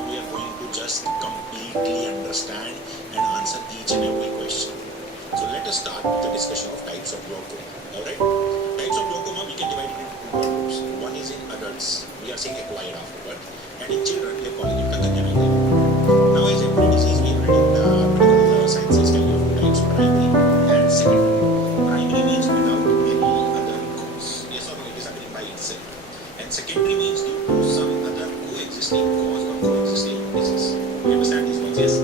now we are going to just completely understand and answer each and every question. So let us start with the discussion of types of glaucoma. Alright? Types of glaucoma we can divide it into two groups. One is in adults, we are saying acquired afterward, and in children we are calling it the congenital. Now as every disease we have read in the medical sciences can be of two types, primary and secondary. Primary means without any other cause. Yes or no, it is happening by itself. And secondary means due to some other coexisting cause or coexisting disease. You understand these words? Yes?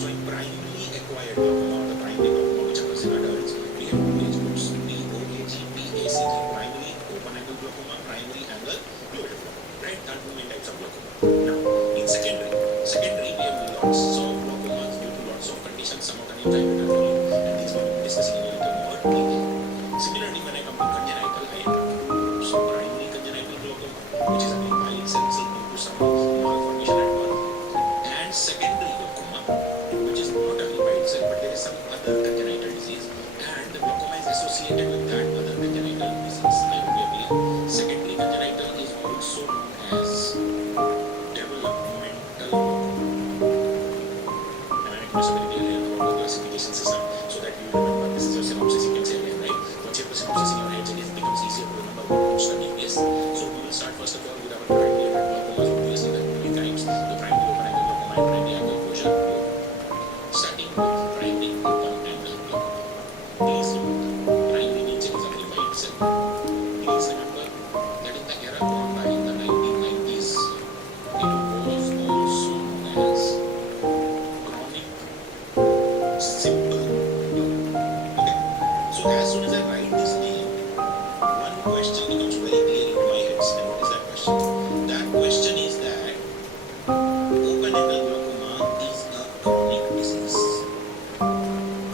So in primarily acquired glaucoma or the primary glaucoma which occurs in adults, we have two age groups, POAG, PACG, primary open angle glaucoma, primary angle closed glaucoma. Right? There are two main types of glaucoma. Now, in secondary we have lots of glaucomas due to lots of conditions. Some of the names I will tell you, and these we will be discussing in a little more detail. Similarly, when I come to congenital, I have so primary congenital glaucoma, which is happening by itself due to some malformation at birth, and secondary glaucoma, which is not happening by itself, but there is some other congenital disease, and the glaucoma is associated with that other congenital disease. I hope you are clear. Secondary congenital is also known as developmental glaucoma. Am I making myself very clear here about the classification system so that you remember this is your synopsis? You can say again, right? Once you have the synopsis in your head, it becomes easier to remember what to study. Yes. So we will start first of all with our primary glaucomas. Obviously, there are many types: the primary open angle glaucoma and primary angle closure glaucoma. Starting with primary open angle glaucoma. Please remember, primary means it is happening by itself. Please remember that in the era gone by in the 1990s, it was also known as chronic simple glaucoma. Okay. So as soon as I write this name, one question becomes very clear in my head. And what is that question? That question is that open angle glaucoma is a chronic disease.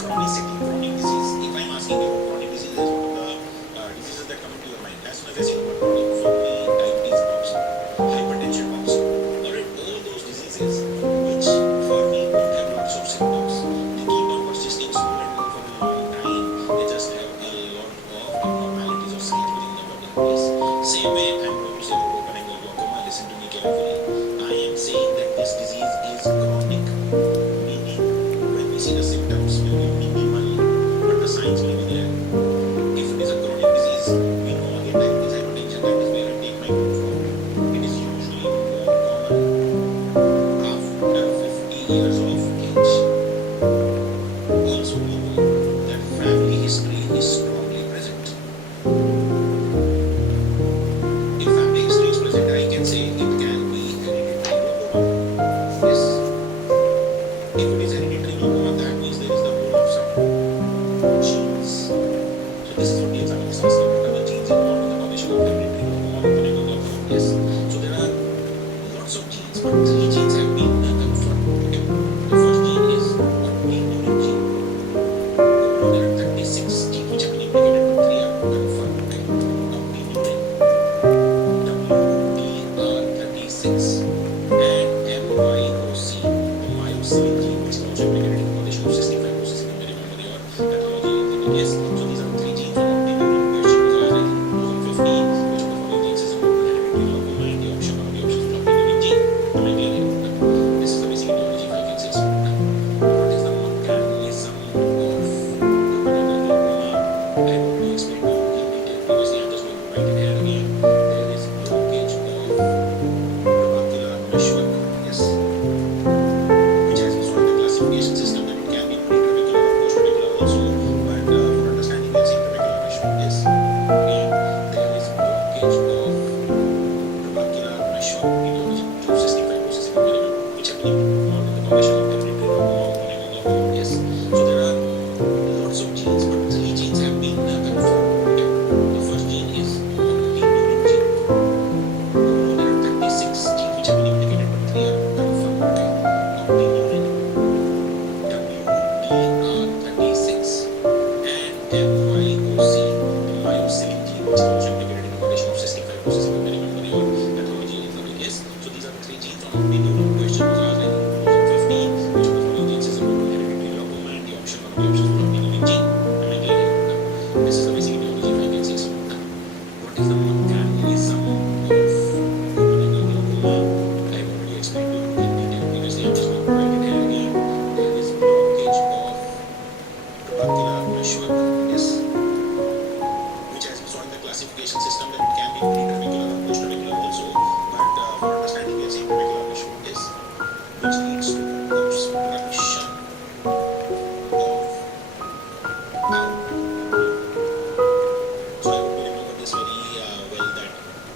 Chronicity, chronic disease. If I'm asking you about chronic diseases, what are the diseases that come into your mind? As soon as I say the word chronic, for me, diabetes pops up, hypertension pops up. Alright, all those diseases which for me don't have lots of symptoms. They keep on persisting slow and go for a long time. They just have a lot of abnormalities or signs within the body. Yes. Same way I'm going to say about open angle glaucoma. Listen to me carefully. I am saying that this disease is chronic, meaning when we see the symptoms will be minimal, but the signs will be there. If it is a chronic disease, we know again diabetes, hypertension, that is where I take my group from. It is usually more common after 50 years of age. Also, we know that family history is strongly present. If family history is present, I can say it can be hereditary glaucoma. Yes. If it is hereditary glaucoma, that means there is the role of some genes. So this is what the examiner is asking. What are the genes involved in the formation of hereditary glaucoma or open angle glaucoma? Yes. So there are lots of genes, but three genes have been confirmed. Okay. The first gene is optic-neuron gene. Overall, there are 36 genes which have been implicated, but three are confirmed. Okay. Optic-neuron, WDR36, and MYOC, the myosin gene, which is also implicated in the condition of cystic fibrosis in the memory or pathology. Yes. So these are the three genes on optic-neuron. Question was asked like 2015, which of the following genes is involved in hereditary glaucoma, and the option one of the options is optic-neuron gene. Am I clear here? This is the basic etiology, if I can say so. Now, what is the mechanism of open angle glaucoma? I already explained to you in detail previously. I'm just going to write it here again. There is blockage of trabecular meshwork. Yes. Which has been solved in the classification system that it can be pre-trabecular or post-trabecular also, but for understanding we are saying trabecular meshwork. Yes. Again, there is blockage of trabecular meshwork etiology due to cystic fibrosis in the very which have been involved in the formation of hereditary glaucoma or open angle glaucoma. Yes. So there are lots of genes, but three genes have been confirmed. Okay. The first gene is optic-neuron gene. Overall, there are 36 genes which have been implicated, but three are confirmed. Okay. Optic-neuron, WDR36, and MYOC, the myosin gene, which is also implicated in the condition of cystic fibrosis in the very memory or pathology in the yes. So these are the three genes on optic-neuron. Question was asked in 2015, which leads to obstruction of outflow. So I hope you remember this very well, that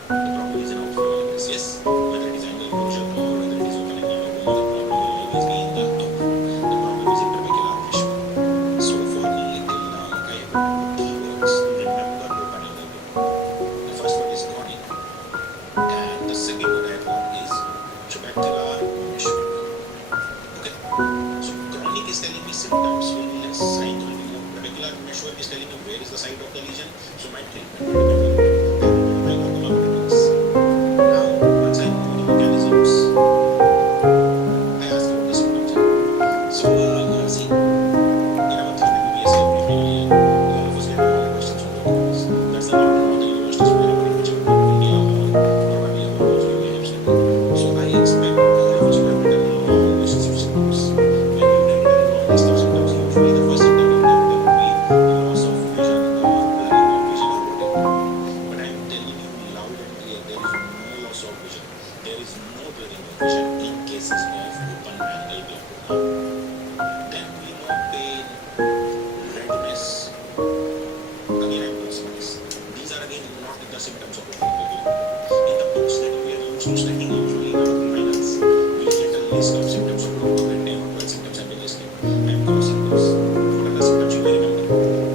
the problem is an outflow always. Yes, whether it is angle closure or whether it is opening and glaucoma, the problem will always be in the outflow. The problem is intraocular pressure. So for me, till now, I have put three words to remember open angle glaucoma. The first word is chronic, and the second word I have got is trabecular measure. Okay. So chronic is telling me symptoms will be less. I told you trabecular measure is telling me where is the site of the lesion. So my treatment will depend on that. I will know my glaucoma metrics. Now, once I know the mechanisms, I ask you what the symptoms are. So, see, in our 3 BBS every final year, all of us get long questions from doctors. That's the norm in all the universities, wherever in whichever part of India or probably abroad also you may have studied. So I expect all of you have written long lists of symptoms. When you have written long list of symptoms, usually the first symptom you would have written would be loss of vision or blurring of vision or whatever. But I am telling you loud and clear, there is no loss of vision. There is no blurring of vision in cases of open angle glaucoma. Then we know pain, redness. Again, I'm going to say this. These are again not the symptoms of open angle glaucoma. In the books that we are used to studying, usually in our finals, we get a list of symptoms of glaucoma and 10 or 12 symptoms have been listed. I am crossing those. What are the symptoms you may remember?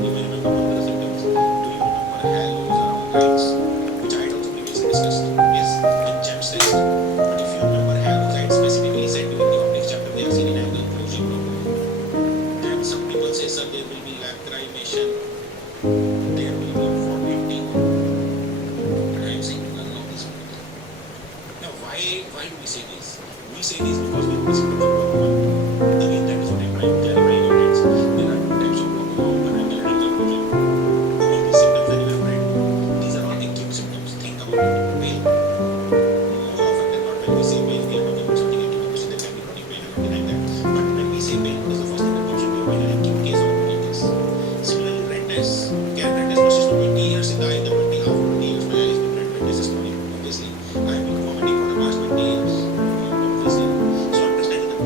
You may remember one of the symptoms. Do you remember hair loss around eyes, which I had also previously discussed? Yes, in GEMS test. But if you remember hair loss, I had specifically said during the optics chapter, they are seen in angle closure glaucoma. Then some people say, sir, there will be lacrimation, there will be vomiting. And I am saying none of these symptoms. Now, why do we say this? We say this because we know the symptoms of glaucoma. Again, that is what I am trying to clarify in your heads. There are two types of glaucoma, open angle and angle closure. All these symptoms that you have read, these are all acute symptoms. Think about it. Pain. More often than not, when we say pain, we are talking about something acute. Obviously, there can be chronic pain, I'm not denying that. But when we say pain, what is the first thing that comes into your mind? An acute case or a chronic case. Similarly, redness. Can redness persist for 20 years in the eye? The 20, after 20 years, my eye has been red. Redness is chronic, obviously. I have been vomiting for the past 20 years. Obviously. So understanding the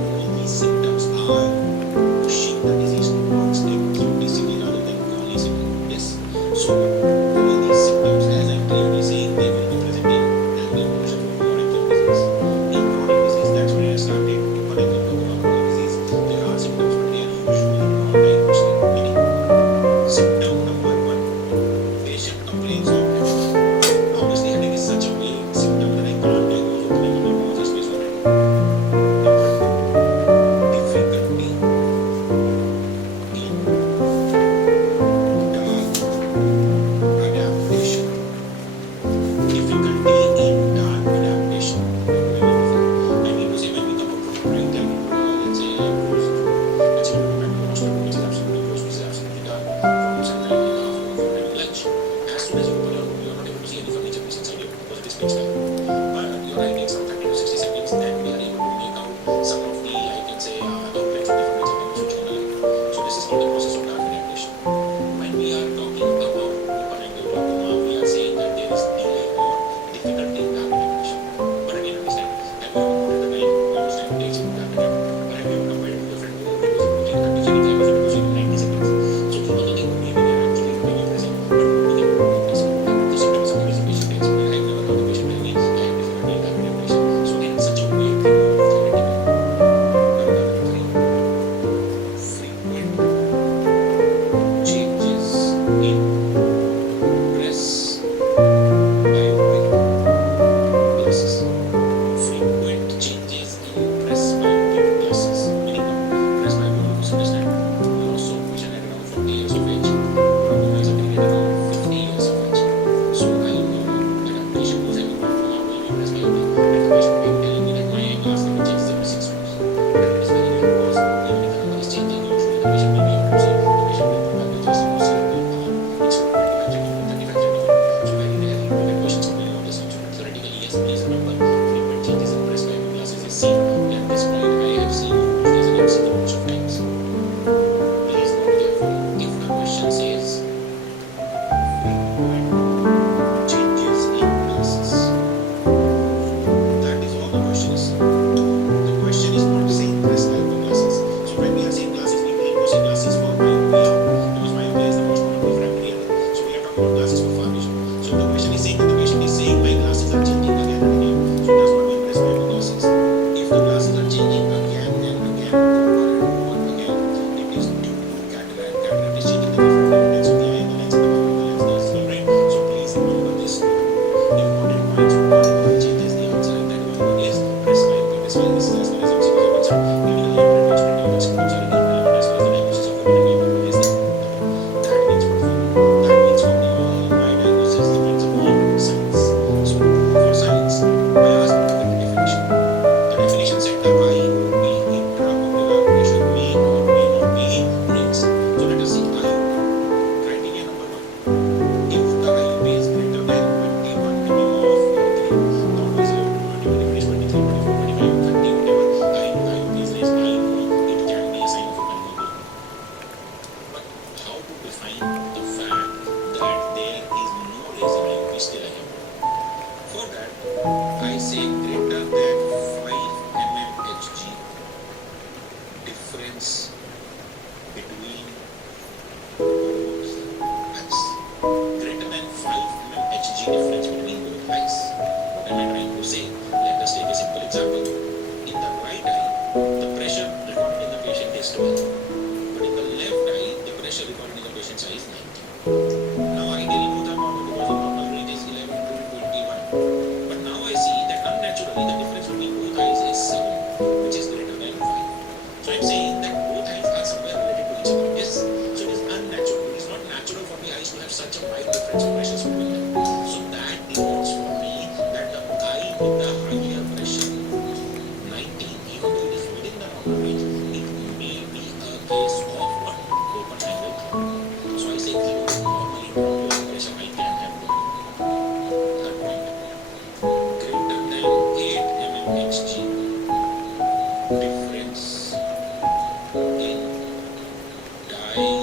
distance between both eyes. Greater than 5 Hg difference between both eyes. What am I trying to say? Let us take a simple example. In the right eye, the pressure recorded in the patient is 12. But in the left eye, the pressure recorded in the patient's eye is 90. Now ideally both are normal because the normal rate is 11 to 21. But now I see that unnaturally the difference between both eyes is 7, which is greater than 5. So I'm saying that both eyes are somewhere related to each other. Yes, so it is unnatural. It is not natural for the eyes to have such a wide difference of pressures between them. So that denotes for me that the eye with the higher pressure, 19, even though it is within the normal range, it may be a case of what? Open angle glaucoma. So I say even normally normal pressure I can have glaucoma. Third point, greater than 8 mmHg difference in diurnal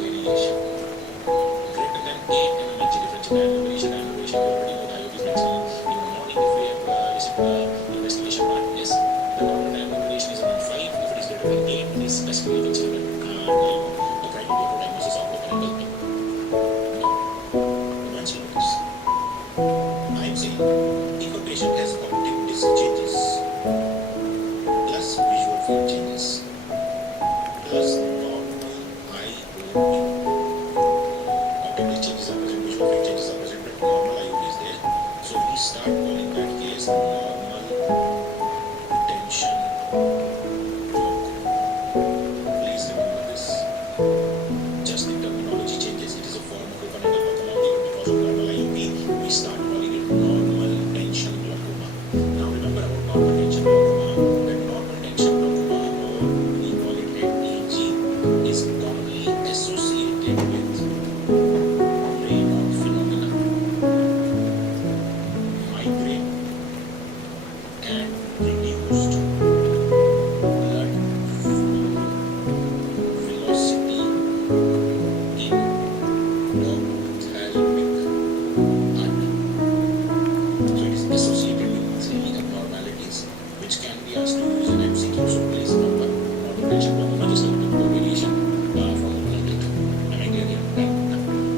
variation. Greater than 8 mmHg difference in diurnal variation. Diurnal variation, you already know the IOP mentioned in the morning if we have listened to the investigation part. Yes, the normal diurnal variation is around 5. If it is greater than 8, it is specifically considered the criteria for diagnosis of open angle glaucoma. Now, once you notice, I am saying if a patient has optic disc changes plus visual field changes plus normal IOP. Optic disc changes are present, visual field changes are present, but normal IOP is there. So we start calling that case normal tension glaucoma. Please remember this. Just the terminology changes. It is a form of open angle glaucoma only, but because of normal IOP, we start calling it normal tension glaucoma. Now remember about normal tension glaucoma. That normal tension glaucoma, or we call it NTG, is commonly associated with Raynaud phenomena, migraine, and reduced blood flow velocity in ophthalmic artery. So it is associated with 3 abnormalities which can be asked to use an MCQ. So please remember, normal tension glaucoma just a little bit of variation from open angle. Am I clear here? Right?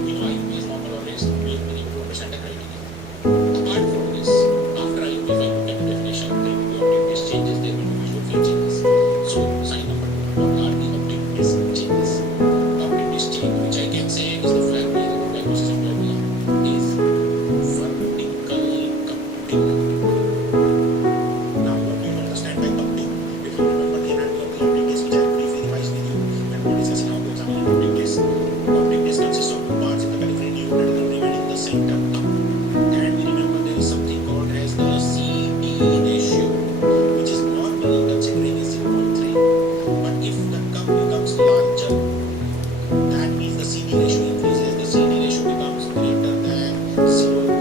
We know IOP is normal or raised. We have been able to understand the criteria. Apart from this, after IOP, if I look at the definition, there will be optic disc changes, there will be visual field changes. So sign number 2, what are the optic disc changes? Optic disc change, which I can say is the flag of diagnosis of glaucoma, is vertical cupping. Now, what do you understand by cupping? If you remember the anatomy of the optic disc, which I briefly revised with you when we were discussing how to examine an optic disc. Optic disc consists of 2 parts in the periphery, neoretinal rim, and in the center cup. And we remember there is something called as the CD ratio, which is normally considering is 0.3. But if the cup becomes larger, that means the CD ratio increases. The CD ratio becomes greater than 0.5.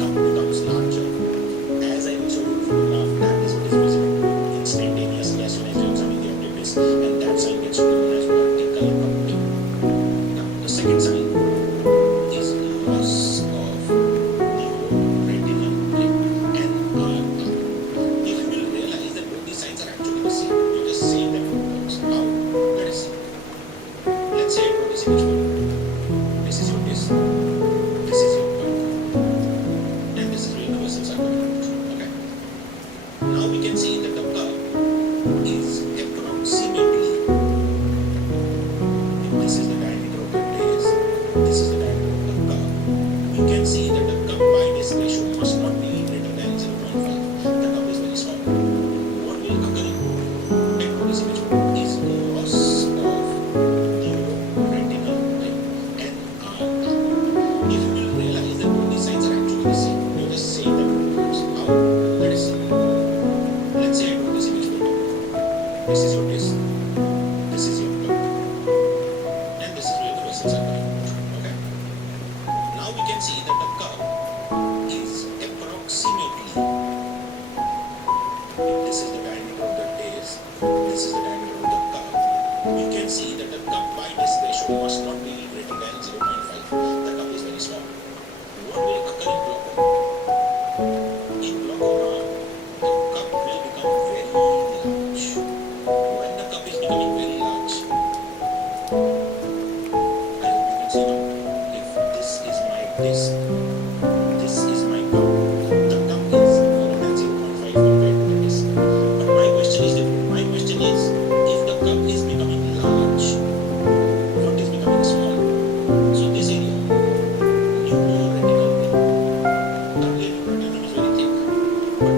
Cup becomes larger. As I will show you in photograph, that is what is visible instantaneously as soon as you examine the optic disc, and that sign gets known as vertical cupping. Now, the second sign is loss of neuroretinal rim, NRR. If you will realize that both these signs are actually the same, you just say them in words. How? Let us see. Let's say what is image 1. This is your disc, this is your curve, and this is where the vessels are coming out. Okay. Now we can see that the curve is approximately, if this is the diameter of the disc, this is the diameter of the curve. You can see that the cup by disc ratio must not be greater than 0.5. The cup is very small. What will occur in this image is loss of neuroretinal rim, NRR. If you will realize that both these signs are actually the same, you just say them in words. How? Let us see. Let's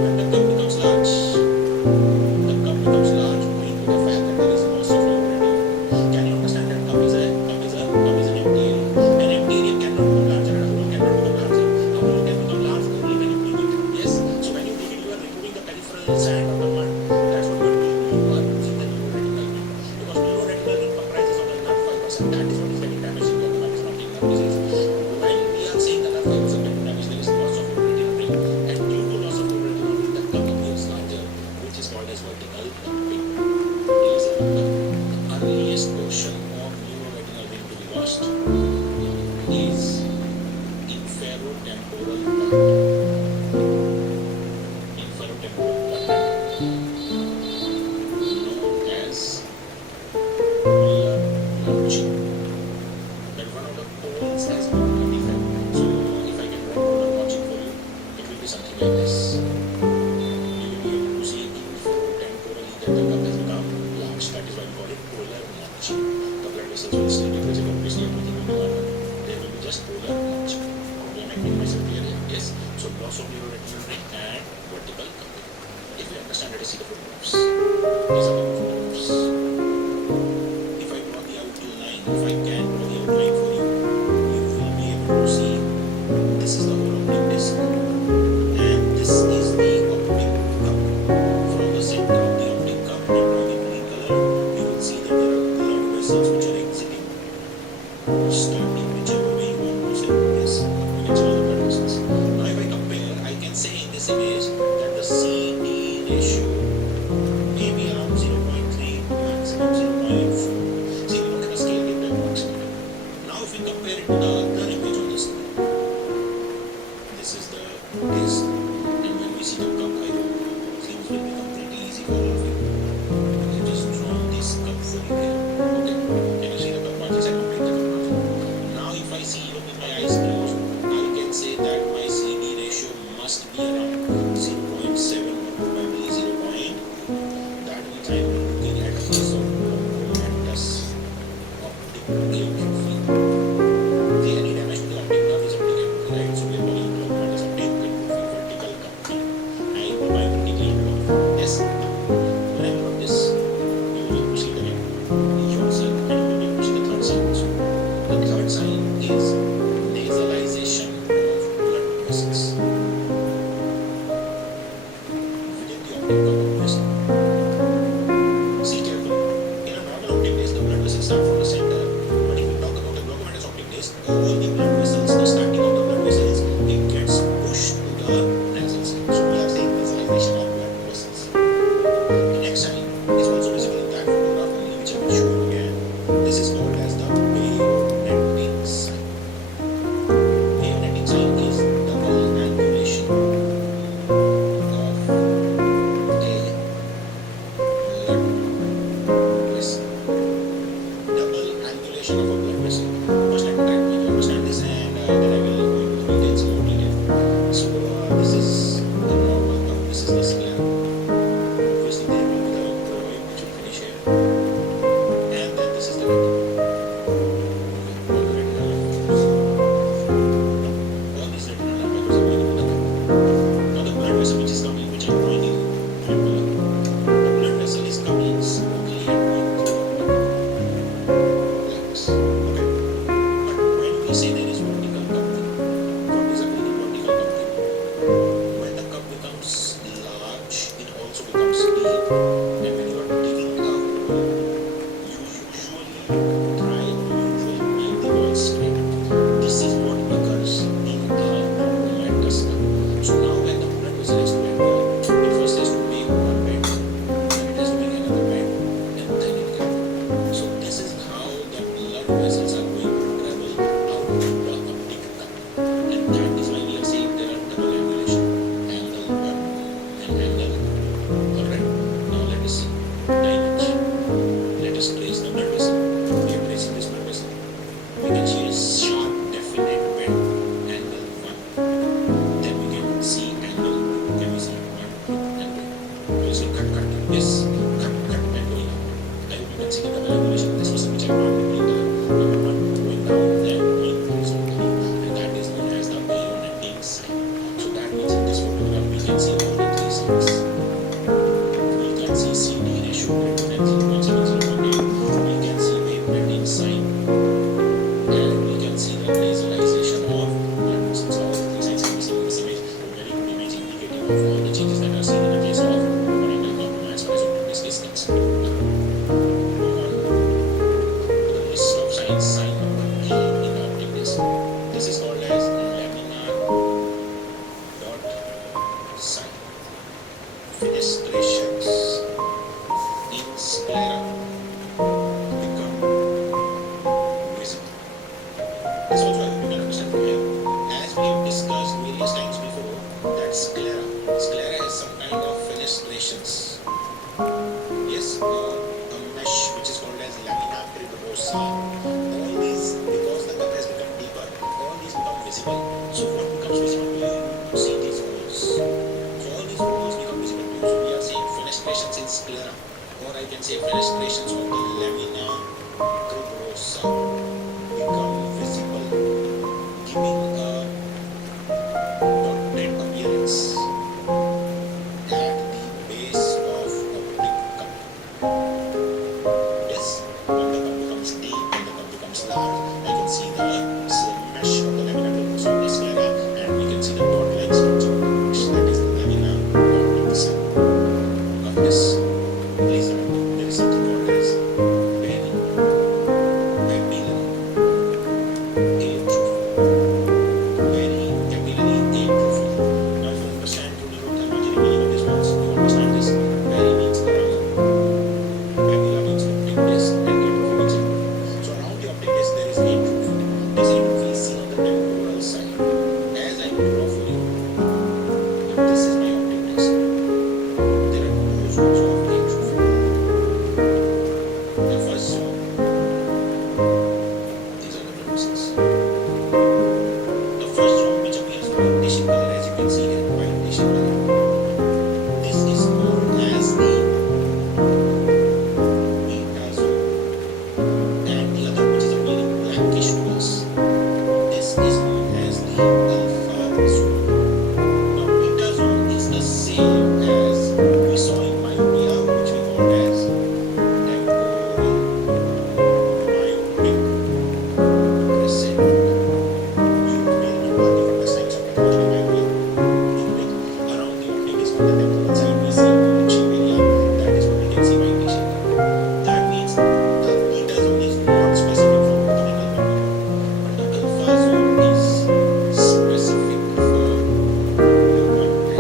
When the cup becomes large, owing to the fact that there is loss of fluidity. Can you understand that cup is an empty area? An empty area cannot become larger, and a hole cannot become larger. A hole can become large only when you dig it. Yes. So when you dig it, you are removing the peripheral sand of the mud. That's what you are doing. You are losing the neuroretinal vein, because neuroretinal vein comprises of the nerve fibers, and that is what is getting damaged in glaucoma. It is not in nerve disease. When we are saying the nerve fibers are getting damaged, there is loss of fluidity in the brain, and due to loss of fluidity only, the cup appears larger, which is called as vertical cupping. Please remember, the earliest portion of neuroretinal vein to be lost is inferotemporal quadrant, known as Miller notching. That one of the poles has got a defect. So if I can draw polar notching for you, it will be something like this. You will be able to see inferotemporally that the cup has become large. That is why we call it polar notching. The blood vessels will still be visible, obviously everything will be normal. There will be just polar notching. We are making myself clear here. Yes. So loss of neuroretinal vein and vertical cupping. If you understand, let us see the photographs. These are the photographs. If I draw the outline, if I can draw the outline for you, you will be able to see this is the whole optic disc, and this is the optic cup. From the center of the optic cup, and drawing it green color, you will see that there are blood vessels which are exiting, starting whichever way you want to say. Yes, you can see all the blood vessels. Now if I compare, I can say in this image that the CD ratio may be around 0.3, maximum 0.4. See, we don't have a scale here to approximate. Now if we compare it to the other image on the screen, this is the disc, and when we see the cup, I hope things will become pretty easy for all of you. I just drawn this cup for you here. Okay, can you see the cup margins? I complete the cup margin. Now if I see even with my eyes closed, I can say that my CD ratio must be around 0.7 or probably 0. That means I am looking at a case of tremendous optic atrophy. See, any damage to the optic nerve is optic atrophy, right? So we are talking about tremendous optic atrophy, vertical cupping. I will buy vertically atrophy. Yes. When I look at this, you will proceed again yourself, and you will be able to see the third sign also. The third sign is nasalization of blood vessels within the optic cup of this. See carefully. In a normal optic disc, the blood vessels start from the center. But if we talk about the glaucomatous optic disc, all the blood vessels, the starting of the blood vessels, it gets pushed to the nasal side. So we are saying nasalization of blood vessels. The next sign is also visible in that photograph only, which I will show you again. This is called as the bayoneting sign. Bayoneting sign is double angulation of a blood vessel. Double angulation of a blood vessel. First, let me try to make you understand this, and then I will go into the details in more detail. So, this is the normal cup. This is the sclera. Obviously, there will be the choroid, which will finish here, and then this is the retina. Okay, all the retinal nerve fibers. All these retinal nerve fibers are going into the cup. Now, the blood vessel which is coming, which I'm drawing in red color, the blood vessel is coming smoothly and going through the cup. Like this. Okay. But when we say there is vertical cupping, what is the meaning of vertical cupping? When the cup becomes large, it also becomes deep. And when you are digging a hole, you usually try or you usually make the wall straight. This is what occurs in a glaucomatous cup. So now when the blood vessel has to enter, it first has to make one bend, then it has to make another bend, and then it can. So this is how the blood vessels are going to travel out of the optic cup. And that is why we are saying there are double angulation. Angle 1 and angle 2. Alright. Now let us see the image. Let us trace the blood vessel. We are tracing this blood vessel. We can see a sharp, definite bend. Angle 1. Then we can see angle 2. Can we see 1, 2, and 2? You see cut, cut. Yes. Cut, cut, and going up. I hope you can see the double angulation. This was which I marked in green color. Number 1 going down and going horizontally. And that is known as the bayoneting sign. So that means in this photograph we can see all the three fenestrations in sclera become visible. This also I hope you can understand from here. As we have discussed various times before, that sclera has some kind of fenestrations. Yes, a mesh which is called as lamina cribrosa. All these, because the cup has become deeper, all these become visible. So what becomes visible to you? You see these holes. So all these holes become visible to you. So we are saying fenestrations in sclera, or I can say fenestrations of the lamina cribrosa become visible, giving a dotted appearance at the base of optic cup. Yes, when the cup becomes deep, when the cup becomes large, I can see the mesh of the lamina cribrosa of the sclera, and we can see the dot-like structure of the mesh, that is the lamina dot of this. Please remember, there is something called as peripapillary atrophy. Peripapillary atrophy. Now you understand through neuropathology the meaning of these words. You understand this. Peri means around, papilla means optic disc, and atrophy means atrophy. So around the optic disc there is atrophy. This atrophy is seen on the temporal side. As I will draw for you, if this is my optic disc, there are two zones of atrophy. The first zone, these are the glimpses. The first zone which appears whitish in color, as you can see here, whitish in color. This is known as the beta zone, and the other which is appearing blackish to us, this is known as the alpha zone. Now beta zone is the same as we saw in myopia, which we called as temporal myopic crescent. You may remember the first signs of pathological myopia, in which around the optic disc on the temporal side we see a bluish area, that is what we can see whitish area. That means the beta zone is not specific for cortical myopia, but the alpha zone is specific for myopia.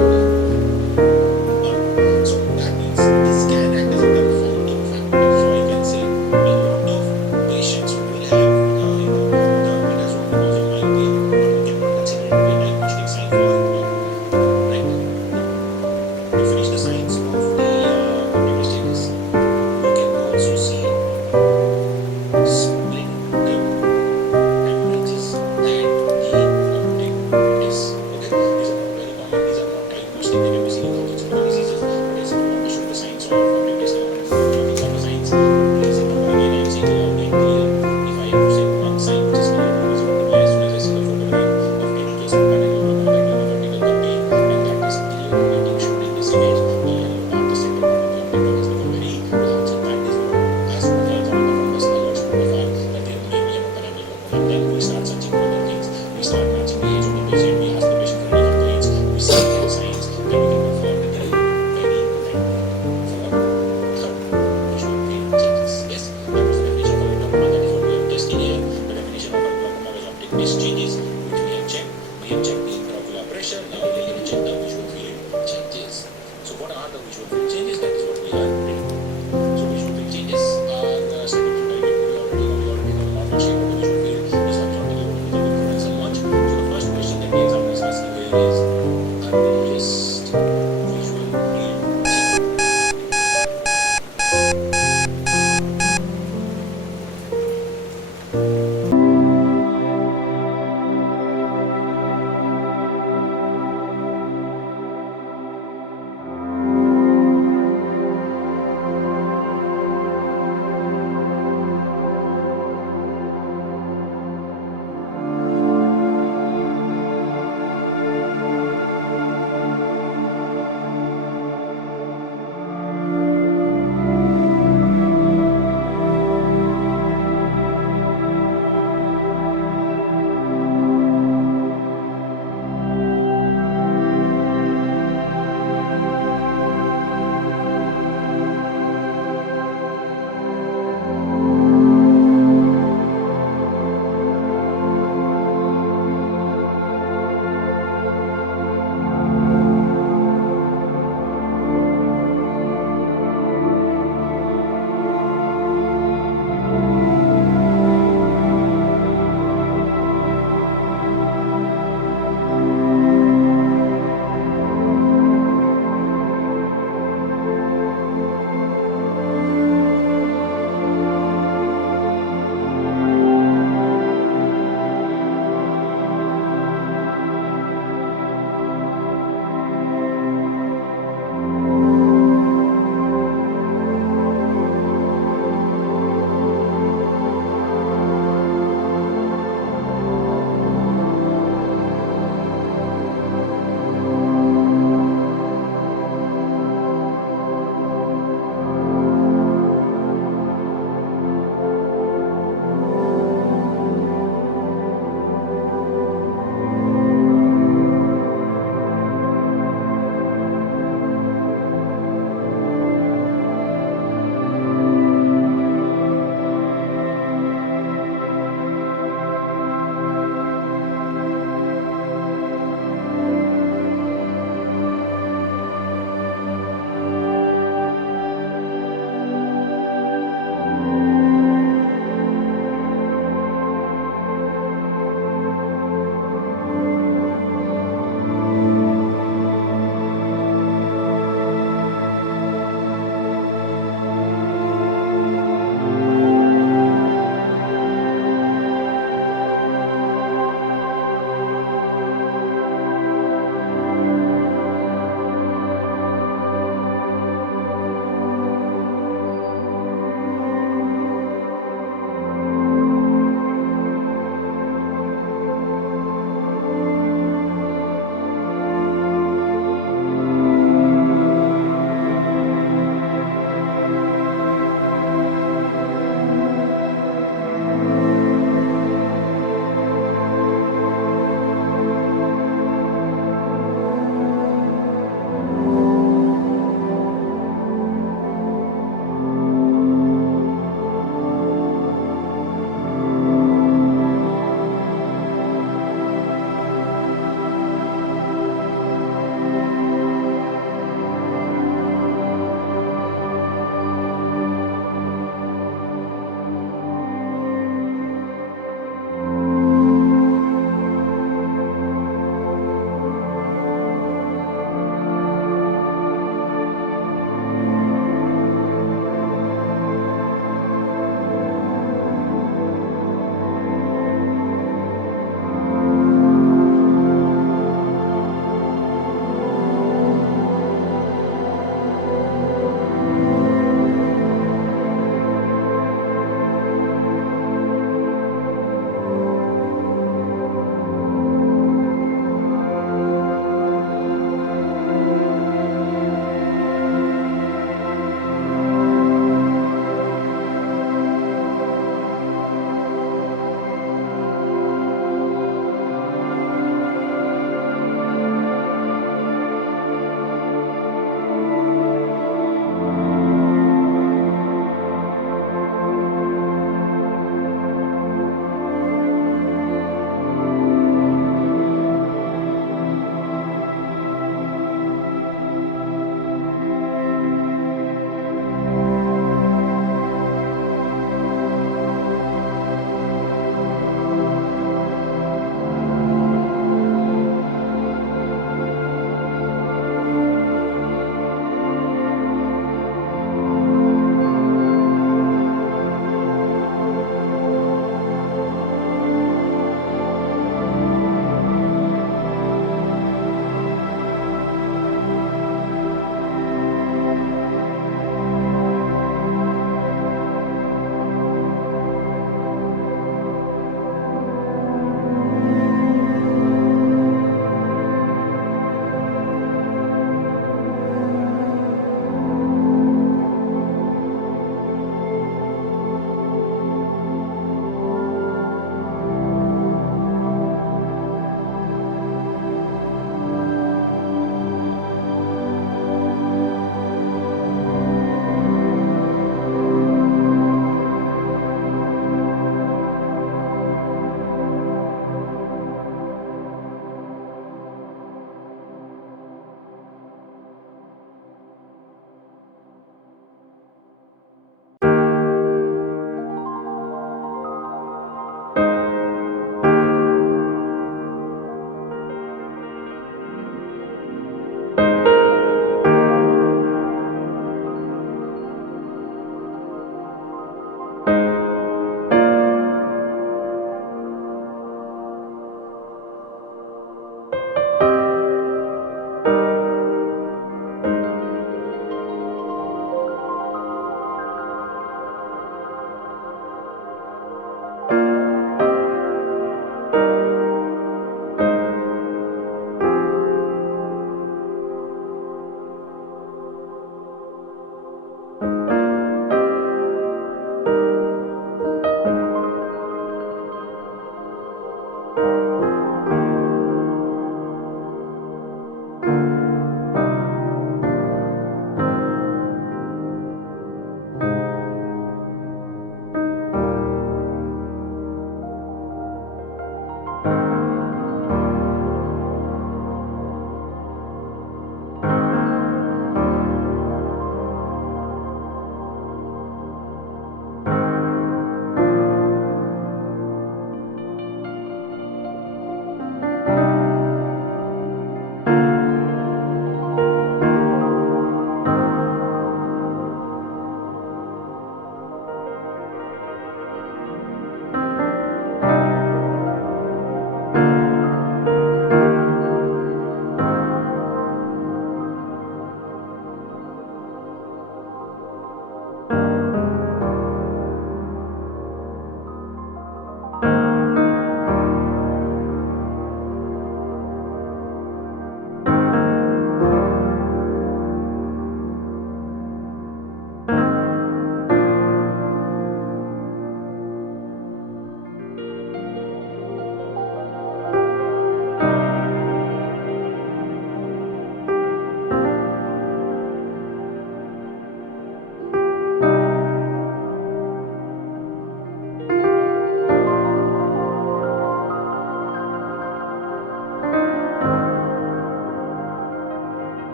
So that means this can act as a confounding factor. So I can say a lot of patients will have the beta zone because of myopia, but we cannot consider it to be a diagnostic sign for glaucoma. Right? To finish the signs of the optic status, you can also see splinter hemorrhages at the optic disc. Okay, these are not very common. These are not diagnostic. They can be seen in thousands of other diseases. But as if you want to show the signs of optic disc hemorrhage, these are the signs. Please remember again, I am saying loud and clear. If I have to say one sign which is clear and visible to me as soon as I see the photograph of any case of cataract glaucoma, that will be vertical cupping, and that is clearly getting shown in this image. The yellow part, the center part of the optic cup has become very large, and that is what, as soon as I thought the fungus alerts to the fact that there may be an open-angle glaucoma, then we start searching for other things. We start matching the age of the patient. We ask the patient for any complaints. We see their signs. Then we can confirm that they are very likely for visual field changes. Yes, that was the definition of glaucoma. That is what we have tested here. The definition of glaucoma was optic disc changes, which we have checked. We have checked the intraocular pressure. Now we will check the visual field changes. So what are the visual field changes? That is what we are reading. So visual field changes are stated to very we already know the normal shape of the visual field. This one is not really open to the difference and much. So the first question that the examiner is asking here is earliest visual field change.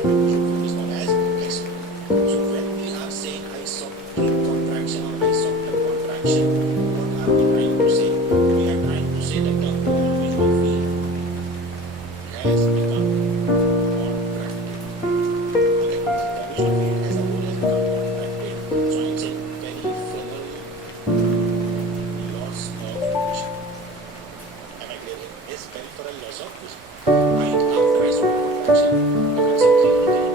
contracted visual field is known as external. So when we are saying isometric contraction or isometric contraction, what are we trying to say? We are trying to say that the whole visual field has become contracted. Okay, the visual field as a whole has become contracted. So I'm saying peripheral loss of vision. Am I clear here? Yes, peripheral loss of vision. Right after isometric contraction, the concept clearly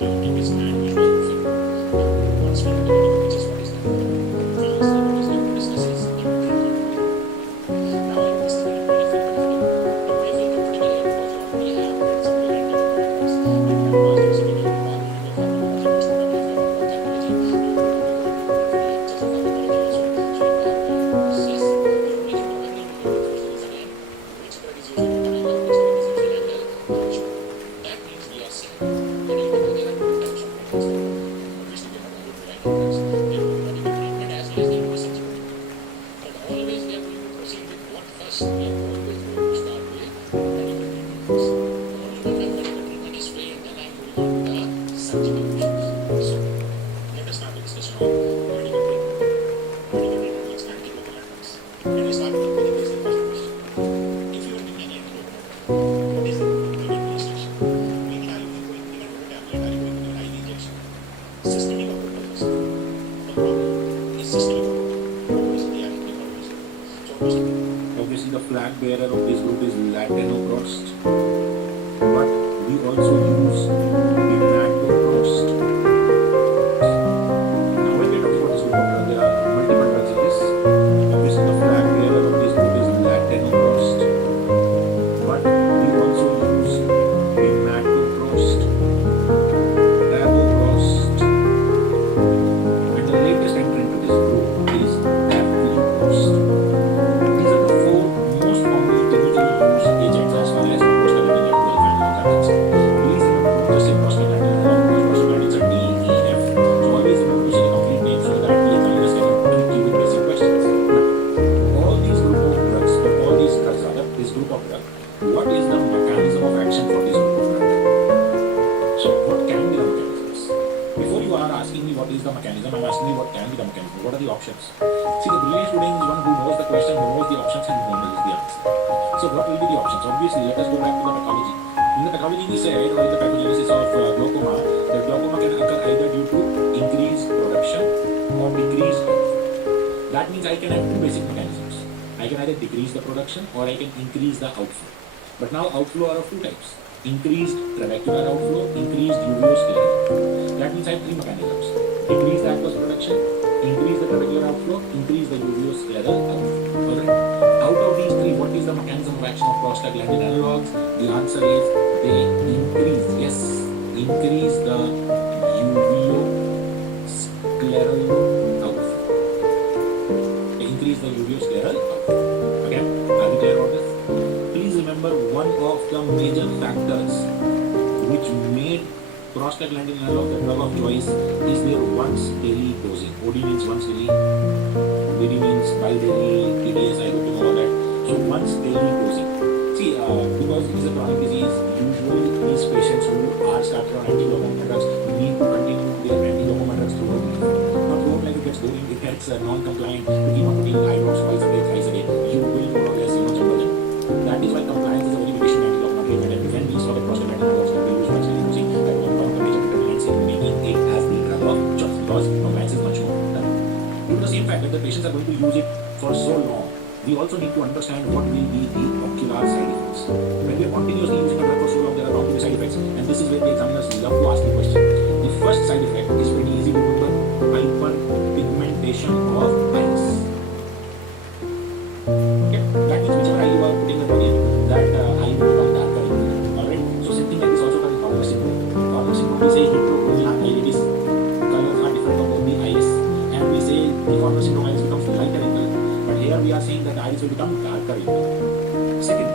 developing this and it was moving. Now, once we have developed which is what is the we see what is the business is now this is where you feel comfortable. You may feel comfortable here because you already have built some good and good products. You have passed your CPD, you have learned your formula, most probably if you have worked technology, you would be good free access of technology also. So you have yes, the only thing probably you need to choose is again which drug is used in Canada, which drug is used in Angle. That means we are safe. And even though there are two types of drugs, obviously they are not only providing drugs, they are providing treatment as well as they do a substitute. But always we are going to proceed with what first. We are always going to start with medical treatment first. Only when my medical treatment is failed, then I am moving on to the surgical issues. So let us start the discussion on medical treatment. Medical treatment means anti-local drugs. Let us start with the very basic first question. If you are taking anti-local, what is the route administration? Meaning, are you going to give a tablet? Are you going to give an IV injection? Systemic or total first? The problem is systemic or total. Obviously, they are always. So obviously the flag bearer of this group is latanoprost, but we also use imatoprost. Now when we are talking about this group of drugs, there are multiple drugs in this. Obviously the flag bearer of this group is latanoprost, but we also use imatoprost, avoprost, and the latest entrant to this group is avoprost. These are the four most commonly clinically used agents as far as prostaglandin and 12 analogs are concerned. Please remember to just say prostaglandin analog because prostaglandins are D, E, F. So always remember to say the complete name so that the examiners can trick you with basic questions. Now, all these group of drugs, or all these drugs rather, this group of drugs, what is the mechanism of action for this group of drugs? So what can be the mechanisms? Before you are asking me what is the mechanism, I'm asking you what can be the mechanism. What are the options? See, the brilliant student is one who knows the question, who knows the options, and who knows the answer. So what will be the options? Obviously, let us go back to the pathology. In the pathology, we said, or in the pathogenesis of glaucoma, that glaucoma can occur either due to increased production or decreased outflow. That means I can have two basic mechanisms. I can either decrease the production or I can increase the outflow. But now outflow are of two types. Increased trabecular outflow, increased uveoscleral. That means I have three mechanisms. Decrease the aqueous production, increase the trabecular outflow, increase the uveoscleral outflow. Alright. Out of these three, what is the mechanism of action of prostaglandin analogs? The answer is they increase the uveoscleral outflow. They increase the uveoscleral outflow. Again, are we clear about this? Please remember one of the major factors which made prostaglandin analog the drug of choice is their once daily dosing. OD means once daily, BD means bi-daily, TDS, I hope you know all that. So once daily dosing. See, because it is a chronic disease, usually these patients who are started on anti-glaucoma drugs need to continue their anti-glaucoma drugs throughout life. Not throughout life it gets boring, it gets non-compliant. You keep on taking eye drops twice a day, thrice a day. You will more or less jumble them. That is why compliance is a very big issue in anti-glaucoma treatment. And when we saw that prostaglandin analogs can be used once daily dosing, that was one of the major determinants in making it as the drug of choice because compliance is much more done. Due to the same fact that the patients are going to use it for so long, we also need to understand what will be the ocular side effects. When we are continuously using a drug for so long, there are bound to be side effects, and this is where the examiners love to ask the question. The first side effect is very easy to remember: hyperpigmentation of eyes. Okay, that means whichever eye you are putting the drug in, that eye will become darker. Alright, so something like this also comes in Fowler syndrome. Fowler syndrome, we say heterochromia iridis, colors are different of both the eyes, and we say the Fowler syndrome eyes becomes lighter in color. But here we are saying that the eyes will become darker in color. Second,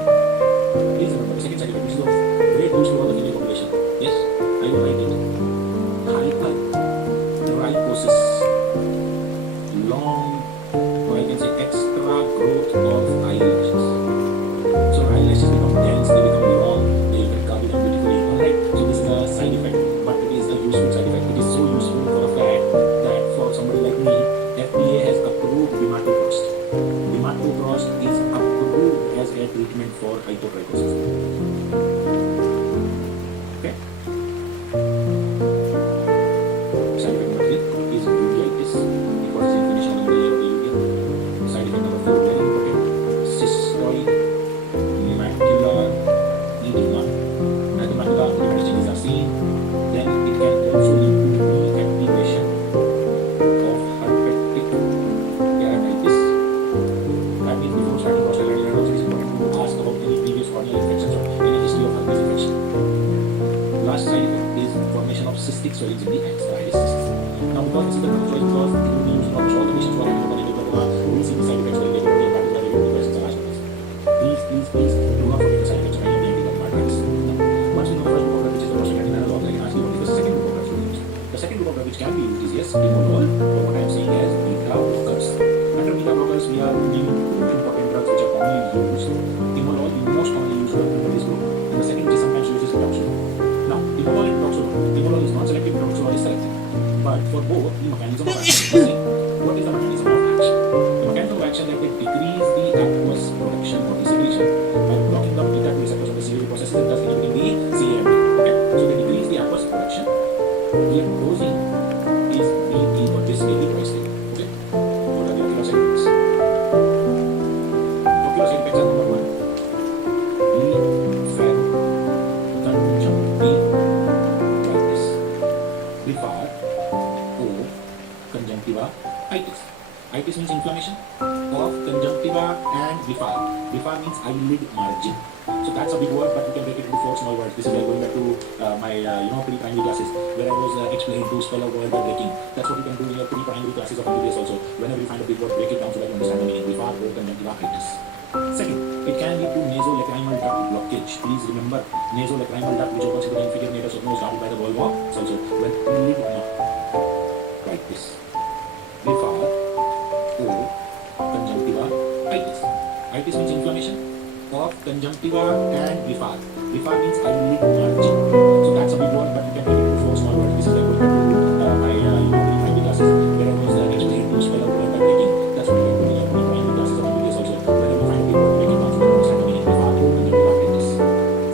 please remember the second side effect, which is of great use to all the female population. Yes, I will write it. Hypertrichosis, long, or I can say extra growth of eyelashes. So eyelashes become dense, they become long, they get covered up beautifully. Alright, so this is a side effect, but it is a useful side effect. It is so useful for the fact that for somebody like me, FDA has approved imatoprost. Imatoprost is approved as a treatment for hypertrichosis. Okay? Side effect number 3 is uveitis, because it's inflammation of the layer of the uvea. Side effect number 4, very important, cystoid macular edema. As the macular edema changes are seen, then it can cystic swellings in the ends, or itis cysts. Now, because this is the drug of choice, because it will be used in almost all the patients who are unable to we will see the side effects very regularly, and that is why regular questions are asked on this. Please do not forget the side effects of any of the anti-drugs. Now, once we know the first group of drugs, which is the prostaglandin analogs, I can ask you what is the second group of drugs to use. The second group of drugs which can be used is yes, timolol, or what I am saying as beta blockers. Under beta blockers, we are naming two important drugs which are commonly used. Timolol, the most commonly used drug under this group, and the second which is sometimes used is bitoxolol. Now, timolol and bitoxolol. Timolol is not selective, bitoxolol is selective. But for both, the mechanism of action is the same. What is the mechanism of action? The mechanism of action that they decrease the aqueous production or the secretion by blocking the beta 2 receptors of the ciliary processes and thus inhibiting the CAMP. Okay? So they decrease the aqueous production. Their dosing is weekly or this daily twice daily. Okay? What are the ocular side effects? Ocular side effects are number one. Itis. Itis means inflammation of conjunctiva and blephar. Blephar means eyelid margin. So that's a big word, but we can break it into 4 small words. This is like going back to my pre-primary classes where I was explaining to spell out word by breaking. That's what you can do in your pre-primary classes of MBBS also. Whenever you find a big word, break it down so that you understand the meaning. Blephar or conjunctiva itis. Second, it can lead to nasolacrimal duct blockage. Please remember, nasolacrimal duct, which opens into the inferior natus of nose, guarded by the valve of also. When eyelid like this. Blephar or conjunctiva itis. Itis means inflammation of conjunctiva and blephar. Blephar means eyelid margin. So that's a big word, but you can break it into 4 small words. This is like going back to my pre-primary classes where I was explaining to spell out word by breaking. That's what you can do in your pre-primary classes of MBBS also. Whenever you find a big word, break it down so that you understand the meaning. Blephar or conjunctiva itis.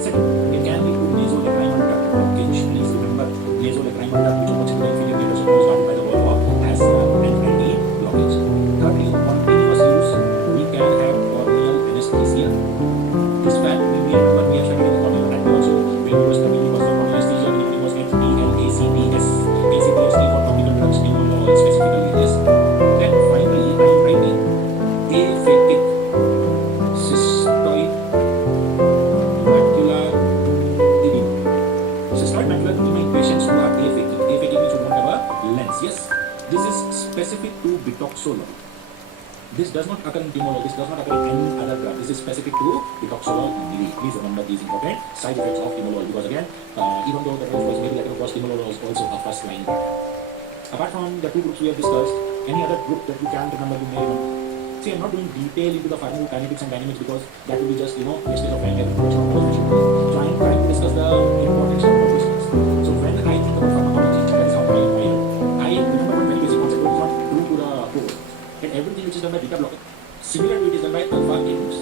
Second, it can lead to nasolacrimal duct blockage. Please remember, nasolacrimal duct, which opens into the inferior natus of nose, guarded by the valve of has blockage. Thirdly, continuous use, we can have corneal anesthesia. This fact we have studied in the corneal anatomy also. When we were studying was the corneal anesthesia, when it was FPLACDS, ACDS for topical drugs, timolol specifically this. And finally, I am writing aphakic cystoid macular edema. Cystoid macular edema in patients who are aphakic. Aphakic means who don't have a lens. Yes. This is specific to bitoxolol. This does not occur in timolol. This does not occur in any other drug. This is specific to bitoxolol only. Please remember these important side effects of timolol, because again, even though the drug was maybe like, of course, timolol is also a first line drug. Apart from the 2 groups we have discussed, any other group that you can remember, you may remember. See, I'm not doing detail into the pharmacokinetics and dynamics because that will be just, wastage of time and production of those. So I'm trying to discuss the important stuff of this class. So when I think about pharmacology, that is how I remember one very basic concept, which is not true to the core. And everything which is done by beta blocker, similar to it is done by alpha agonists.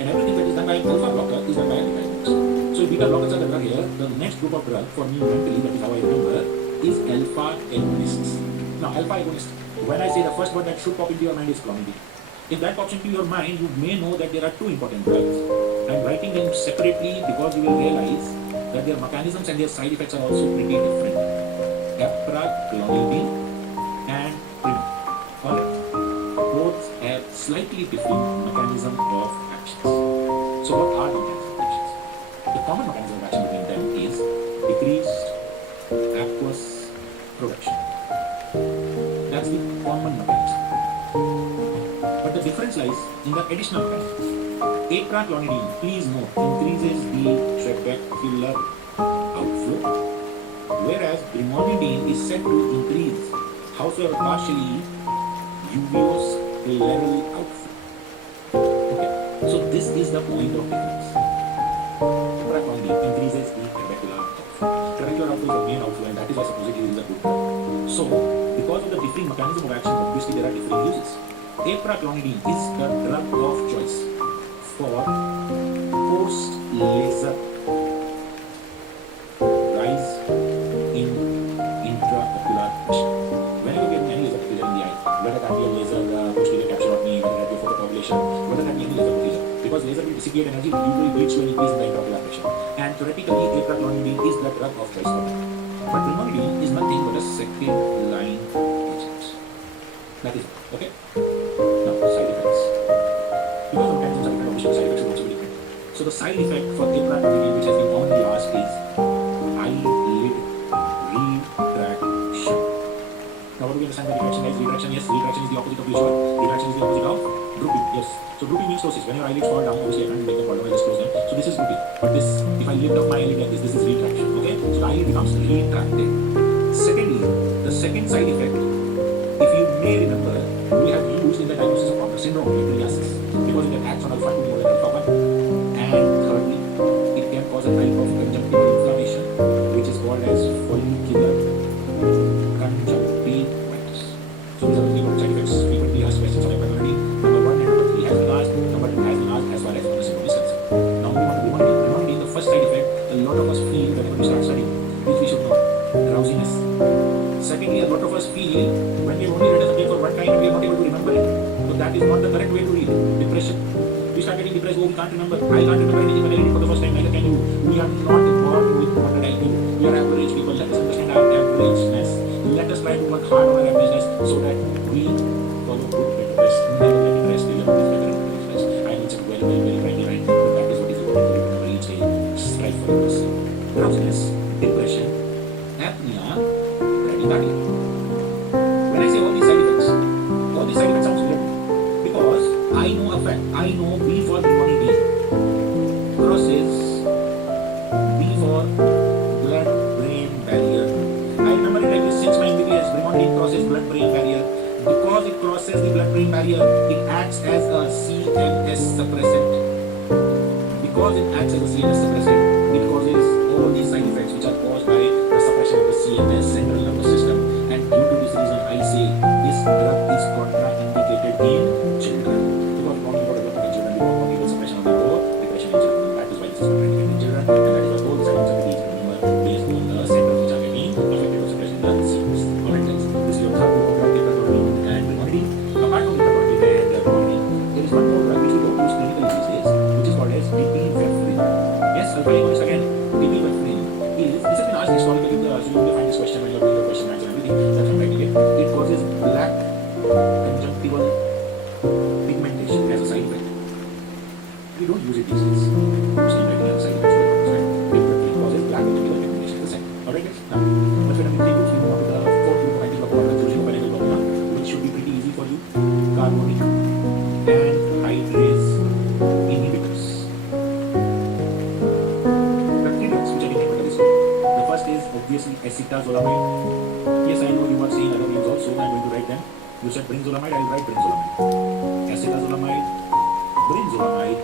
And everything that is done by alpha blocker is done by beta agonists. So beta blockers are the drug here. The next group of drug for me mentally, that is how I remember, is alpha agonists. Now, alpha agonist, when I say the first word that should pop into your mind is clonidine. If that pops into your mind, you may know that there are 2 important drugs. I'm writing them separately because you will realize that their mechanisms and their side effects are also pretty different. Clonidine and primine. Alright. Both have slightly different mechanism of actions. So what are the mechanism of actions? The common mechanism of action between them is decreased aqueous production. That's the common mechanism. But the difference lies in the additional mechanism. Clonidine, please note, increases the trabecular outflow, whereas brimonidine is said to increase, however partially, uveoscleral outflow. Okay, so this is the point of difference. Clonidine increases the trabecular outflow. Trabecular outflow is the main outflow, and that is why supposedly it is a good drug. So, because of the different mechanism of action, obviously there are different uses. Clonidine is the drug of choice for post-laser rise in intraocular pressure. Whenever we are doing any laser procedure in the eye, whether that be a laser posterior capsulotomy, whether that be photocoagulation, whether that be any laser procedure, because laser will dissipate energy, usually leads to an increase in the intraocular pressure. And theoretically, clonidine is the drug of choice for that. But brimonidine is nothing but a second line agent. That is okay. Now, side effects. Because of mechanisms are different, obviously the side effects will also be different. So the side effect for clonidine, which has been commonly asked, is eyelid we understand the retraction is retraction? Yes, retraction is the opposite of visual. Retraction is the opposite of drooping. Yes. So drooping means ptosis. When your eyelids fall down, obviously I can't make them fall down, I just close them. So this is drooping. But this, if I lift up my eyelid like this is retraction. Okay? So the eyelid becomes retracted. Secondly, the second side effect, if you may remember, we have used in the diagnosis of Crohn's syndrome, because it acts on alpha 2 more than alpha 1. And thirdly, it can cause a type of conjunctival inflammation, which is called as follicular conjunctivitis. So these are the three common side effects frequently asked questions on already. Number 1 and number 3 has been asked. Number 2 has been asked as far as Crohn's syndrome is concerned. Now we want to be the first side effect a lot of us feel whenever we start studying, which we should know, drowsiness. Secondly, a lot of us feel when we only read a subject for one time and we are not able to remember it. So that is not the correct way to read. Depression. We start getting depressed, oh, we can't remember. I can't remember anything when I read it for the first time, neither can you. We are not born with 100 IQ. We are average people. Let us understand our averageness. Let us try to work hard on our averageness so that we follow good, better, best. Never let it rest. We learn this better and better best. I know it's a very, very, very rightly right. But that is what is important for you to remember each day. Strive for this. Drowsiness, depression, apnea, bradycardia. When I say all these side effects sounds weird. Because I know a fact. I know B for pneumonia crosses B for blood-brain barrier. I remember it like this since my MBBS. Pneumonia crosses blood-brain barrier. Because it crosses the blood-brain barrier, it acts as a CNS suppressant. Because it acts as a CNS suppressant, it causes all these side effects which are caused by the suppression of the CNS, central nervous system. And due to this reason, I say this drug is contraindicated in children. Because we don't know development in children, we don't know even suppression of the core, depression in children. That is why this is contraindicated in children, and that is why all the side effects of the disease, remember, based on the centers which are getting affected or suppressed in the CNS. Alright guys, this is your third group of drug and pneumonia. Apart from the pneumonia and pneumonia, there is one more drug which we don't use clinically these days, which is called as dipivefrin. Yes, I'll tell you this again. Dipivefrin is, this has been asked historically, so you will find this question when you're doing the question answer and everything. That's what I'm writing it. It causes black conjunctival pigmentation as a side effect. We don't use it these days. Mostly like as a side effect. Dipivefrin causes black conjunctival pigmentation as a side. Alright guys, now let's get into the groups. We move on to the fourth group of anti-glaucoma, which should be pretty easy for you. Carbonic anhydrase inhibitors. The three drugs which are given under this group. The first is obviously acetazolamide. Yes, I know you are saying other names also. I'm going to write them. You said brinzolamide, I'll write brinzolamide. Acetazolamide, brinzolamide,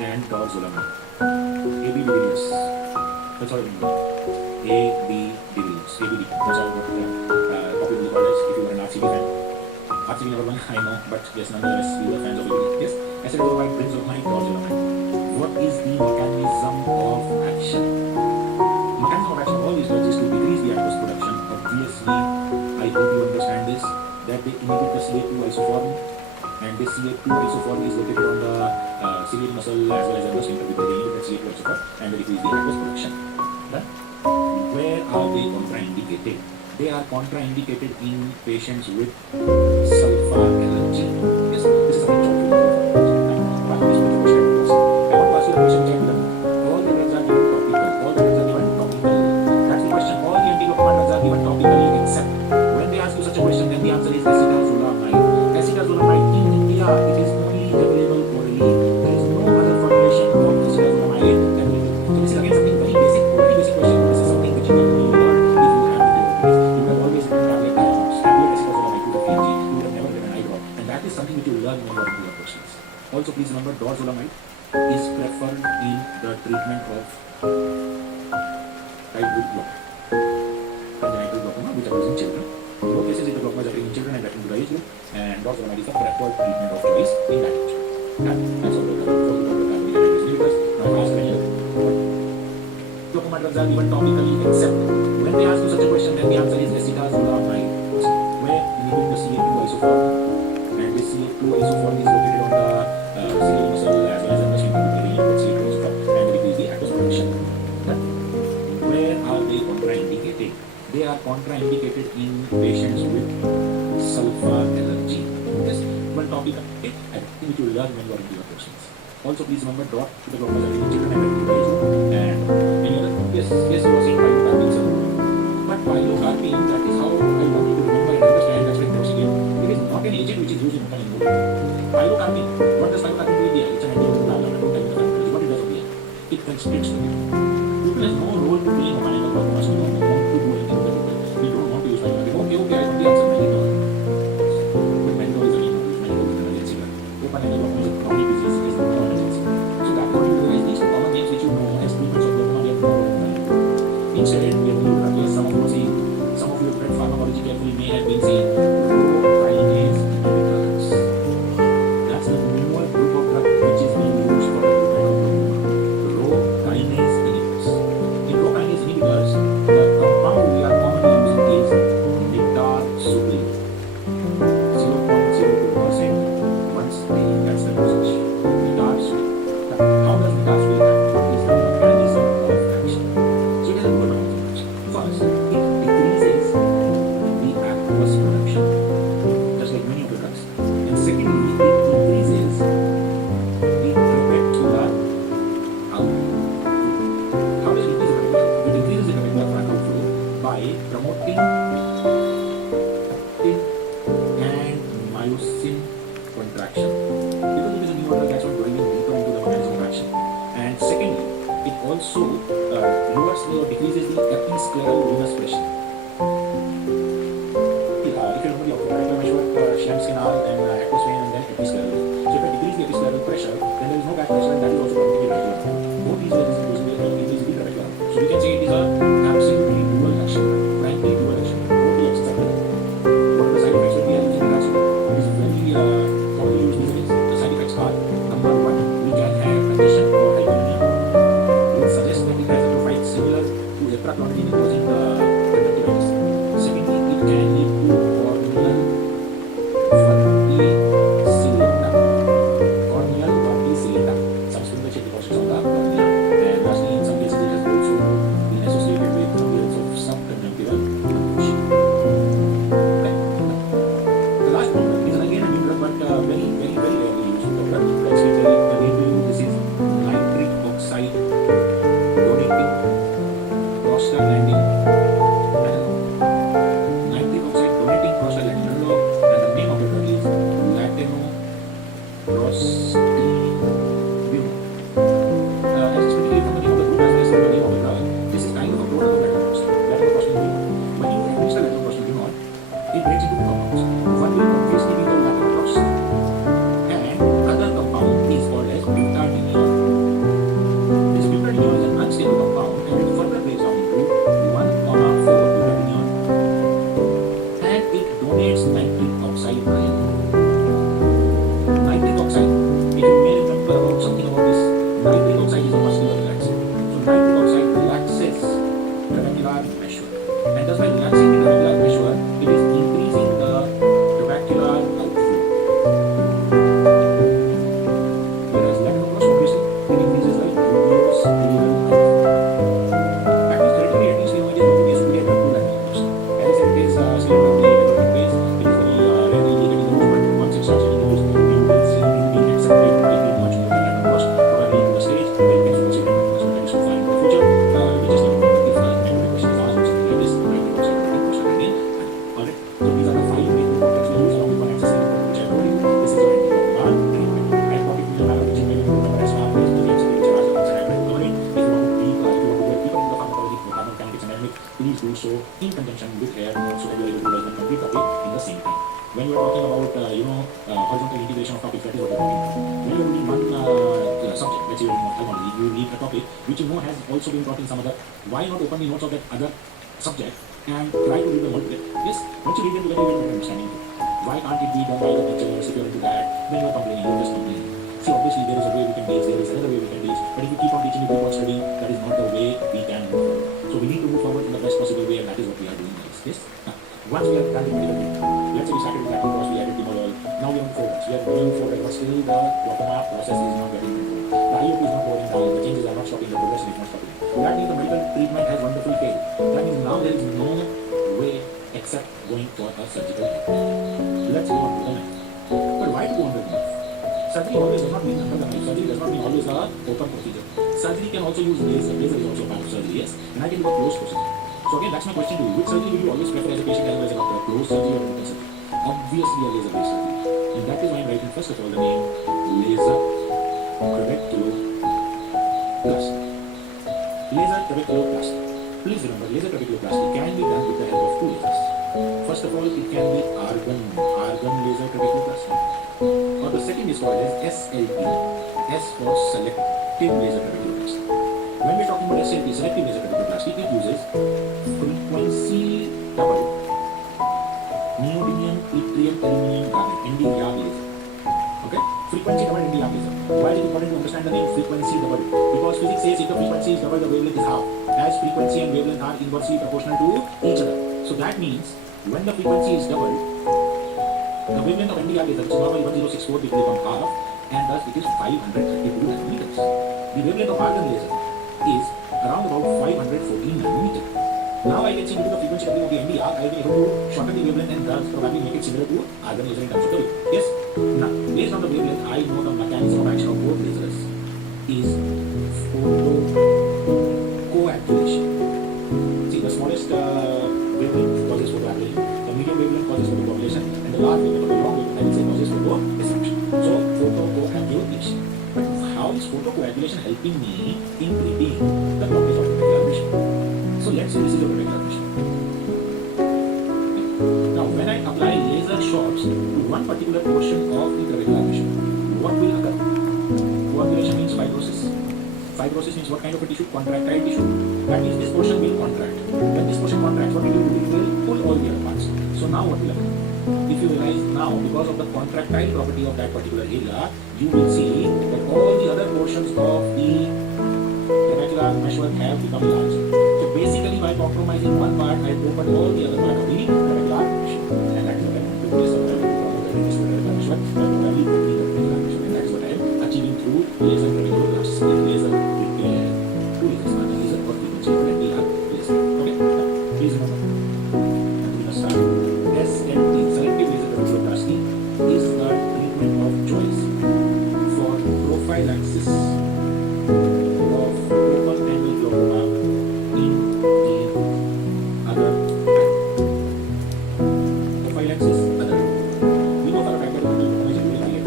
and dorzolamide. AB divillius. That's all I remember. AB divillius. ABD. That's all what popularly called as if you were an RCB fan. RCB never won, I know, but yes, nonetheless, we were fans of ABD. Yes, acetazolamide, brinzolamide, dorzolamide. What is the mechanism of action? The mechanism of action of all these drugs is to decrease the adipose production. Obviously, I hope you understand this, that they inhibit the CA2 isoform, and this CA2 isoform is located on the ciliary muscle as well as the sphincter, because they inhibit the CA2 isoform and they decrease the adipose production. Done? Where are they contraindicated? They are contraindicated in patients with sulfur allergy. Yes, this is something which I want to ask you the question which I have done. All the drugs are given topical. All the drugs are given topical. That's the question. All the anti-glaucoma drugs are given topically, except when they ask you such a question, then the answer is acetazolamide. Acetazolamide in India, it is only available orally. There is no other formulation of acetazolamide available. So this is again something very basic question. This is something which you can only learn if you have the theories. You have always written tablet diagrams, tablet acetazolamide 250 mg. You would have never written an eye drop, and that is something which you learn when you are into your questions. Also, please remember dorzolamide is preferred in the treatment of childhood glaucoma, congenital glaucoma, which occurs in children. In both cases, the glaucoma is occurring in children and that into the age group, and dorzolamide is the preferred treatment of choice in that age group. That's all the carbonic inhibitors. Now, I ask any other glaucoma drugs are given topically, except when they ask you such a question, then the answer is acetazolamide, where inhibiting the CA2 isoform, and this CA2 isoform is located on the ciliary muscle as well as the sphincter, because they inhibit CA2 isoform and they decrease the adipose production. Where are they contraindicated? They are contraindicated in patients with sulfur allergy. Yes, one topic I think you will learn when you are into your questions. Also, please remember dot to the glaucoma in children and any other. Yes, you are saying pilocarpine, sir. But pilocarpine, that is how I want you to remember and an agent which is used in open pyrocarbon. What does pyrocarbon do in the air? It's an anti-oxidant. What it does in the air? It constricts the people. People has no role to play in open angle glaucoma. So we don't want to do anything with the people. We don't want to use pyrocarbon. Okay, I got the answer. Methadone. But methadone is again used. Methadone is an emergency drug. Open angle glaucoma is a chronic disease. It is no emergency. So that what you realize, these two common names which you know as treatments of glaucoma, we have no role to play. Instead, we have new drug. Yes, some of you are saying, some of you have read pharmacology carefully may have been saying romanticise inhibitors. That's the newer group of drug which is being used for the treatment of glaucoma. Romanticise inhibitors. In romanticise inhibitors, the compound we are commonly using is nitazoxanide. 0.02% once daily. That's the dosage. Nitazoxanide. Now, how does nitazoxanide act? Is the mechanism of action. So it has a good mechanism of action. First, it decreases the aqueous production, just like many of the drugs. And secondly, it increases the trabecular outflow. How does it increase the trabecular outflow? It increases the trabecular outflow by promoting actin and myosin contraction. Because it is a newer drug, that's what going deeper into the mechanism of action. And secondly, it also lowers or decreases the episcleral venous pressure. If you remember the occipital measure, Schlemm's canal, then aqueous vein, and then episcleral. So if I decrease the episcleral pressure, then there is no back pressure, and that is also promoting the trabecular outflow. Both these drugs increase the trabecular outflow. So we can say it is a absolutely dual action drug, frankly dual action drug. Both the actions are present. What are the side effects that we are using in that? It is very commonly used these days. The side effects are, number one, we can have congestion or hyperemia. It suggests that it has a profile similar to epraclonidine causing conjunctivitis. Secondly, it can lead to corneal verticillata. Corneal verticillata. Some spinal deposits on the cornea. And lastly, in some cases, it has also been associated with appearance of subconjunctival confusion. Okay. The last one is again a new drug, but very rarely used. The drug that's the name we use this is nitric oxide donating prostaglandin analog. Nitric oxide donating prostaglandin analog, and the name of the drug is latanoprostebutene. As it's particularly from the name of the group as well as the name of the drug, this is kind of a product of latanoprostebutene. When you increase the latanoprostebutene, it breaks into two compounds. One will obviously be the latanoprost, and other compound is called as butadiene. This butadiene is an unstable compound, and it further breaks down into 1,4-butadiene, and it donates nitric oxide ion. Nitric oxide, if you may remember about something about this, nitric oxide is a muscular relaxant. So nitric oxide relaxes trabecular pressure, and thus by relaxing the trabecular pressure, it is increasing the trabecular outflow. Whereas latanoprost, obviously, it increases the urocerebral outflow. That means theoretically, at least, it is going to be associated with latanoprost. As I said, it is still on the development phase. It is very rarely getting used, but once it starts getting used, you will see it being accepted by people much more than latanoprost. Probably to the stage where you can associate latanoprost with that is so far in the future. We just need to know if any question is asked or something like this, nitric oxide donating prostaglandin. Alright, so these are the 5 main components we use along with one accessory component which I told you. This is your anti-glaucoma and topic which I have, which you may remember as far as the games which are also considered by glaucoma. If you want to go deeper into the pharmacology of pharmacokinetics and dynamics, please do so in conjunction with hair, so that you are able to learn the complete topic in the same time. When we are talking about horizontal integration of topics, that is what we are talking about. When you are doing one subject, let's say you are doing ophthalmology, you need a topic which you know has also been taught in some other. Why not open the notes of that other subject and try to read them all together? Yes, once you read them together, you will get understanding. Why can't it be done by the teachers? If you are into that, then you are complaining. You are just complaining. See, obviously there is a way we can teach, there is another way we can teach, but if you keep on teaching, you keep on studying, that is not the way we can move forward. So we need to move forward in the best possible way, and that is what we are doing, guys. Yes. Once we have done the medical treatment, let's say we started with latanoprost, we added timolol. Now we are on 4 drugs. We are going forward, but still the glaucoma process is not getting controlled. The IOP is not going down. The changes are not stopping. The progression is not stopping. That means the medical treatment has wonderfully failed. That means now there is no way except going for a surgical help. Let's go on to the next. But why to go on to the next? Surgery always does not mean under the knife. Surgery does not mean always a open procedure. Surgery can also use laser. Laser is also a part of surgery, yes. And I can do a closed procedure. So again, that's my question to you. Which surgery will you always prefer as a patient as well as a doctor? Closed surgery or open surgery? obviously a laser based surgery. And that is why I'm writing first of all the name laser trabeculoplasty. Laser trabeculoplasty. Please remember, laser trabeculoplasty can be done with the help of two lasers. First of all, it can be argon laser trabeculoplasty, or the second is called as SLT, S for selective laser trabeculoplasty. When we're talking about SLT, selective laser trabeculoplasty, it uses frequency double neodymium yttrium aluminum garnet (NdYAG) laser. Okay, frequency double NdYAG laser. Why is it important to understand the name frequency double? Because physics says if the frequency is double, the wavelength is half, as frequency and wavelength are inversely proportional to each other. So that means when the frequency is doubled, the wavelength of NdYAG laser, which is normally 1064, will become half, and thus it is 532 nanometers. The wavelength of argon laser is around about 514 nanometers. Now I can see due to the frequency doubling of the NdYAG, I will be able to shorten the wavelength and thus probably make it similar to argon laser in terms of the wave. Yes? Now, based on the wavelength, I know the mechanism of action of both lasers is photocoagulation. See, the smallest wavelength causes photocoagulation, the medium wavelength causes photocoagulation, and the large wavelength or the long wavelength, I will say, causes photodestruction. So, photocoagulation. But how is photocoagulation helping me in treating the blockage of the trabecular mission? So let's say this is a trabecular mission. Now, when I apply laser shots to one particular portion of the trabecular mission, what will occur? Coagulation means fibrosis. Fibrosis means what kind of a tissue? Contractile tissue. That means this portion will contract. When this portion contracts, what will do? It will pull all the other parts. So now what will happen? If you realize now, because of the contractile property of that particular area, you will see that all the other portions of the trabecular meshwork have become larger. So basically, by compromising one part, I open all the other part of the trabecular meshwork, and that is what I want to place of the trabecular meshwork, and that is what I am achieving through laser trabeculoplasty, laser repair, two lasers, one laser or frequency or NdYAG laser. Okay, now please remember. We must start. SLT, selective laser trabeculoplasty, is the treatment of choice for prophylaxis of open angle glaucoma in the other eye. Prophylaxis other. We know for a fact that open angle glaucoma is very rare.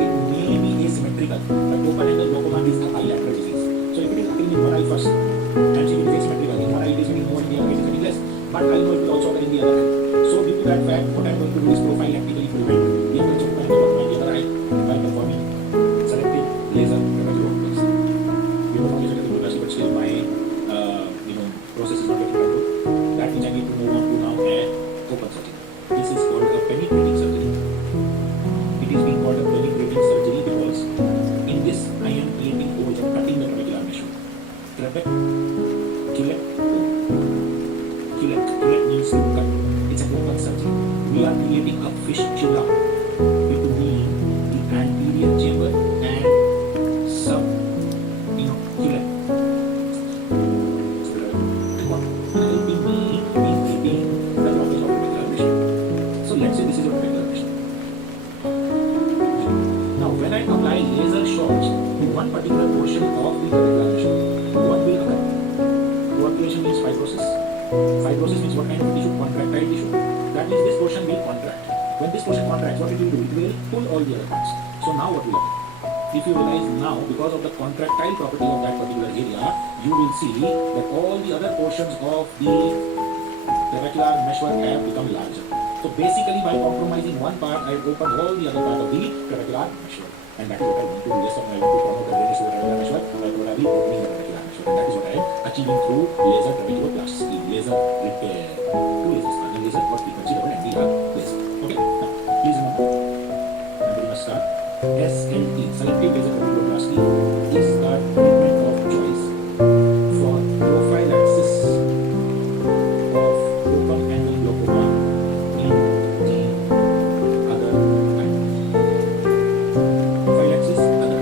It may be asymmetrical, but open angle glaucoma is a bilateral disease. So if it is occurring in one eye first, and if it is asymmetrical, in one eye it is getting more, in the other eye it is getting less. But I know it will also occur in the other eye. So due to that fact, what I am going to do is prophylactically prevent the occurrence of open angle glaucoma in the other eye by performing selective laser trabeculoplasty. We know from laser trabeculoplasty, but still my process is not getting controlled. That which I need to move on to now is open surgery. This is called a penetrating surgery. It is being called a penetrating surgery because in this I am creating holes and cutting the trabecular meshwork. Trabeculate means to cut. It's an open surgery. We are creating a fistula between the anterior chamber and subinocular. Helping me in treating the blockage of trabecular mission. So let's say this is a trabecular mission. Now, when I apply laser shots to one particular portion of the trabecular mission, what will occur? Coagulation means fibrosis. Fibrosis means what kind of tissue? Contractile tissue. That means this portion will contract. When this portion contracts, what it will do? It will pull all the other parts. So now what will happen? If you realize now, because of the contractile property of that particular area, you will see that all the other portions of the trabecular meshwork have become larger. So basically, by compromising one part, I open all the other part of the trabecular meshwork. And that is what I want to do. Yes, I want to promote the awareness of the trabecular meshwork by probably opening the trabecular meshwork. And that is what I am achieving through laser trabeculoplasty, laser repair, two lasers, argon laser or frequency double NdYAG laser. Okay, now please remember, and we must start. SLT, selective laser trabeculoplasty, is the treatment of choice for prophylaxis of open angle glaucoma in the other eye. Prophylaxis other.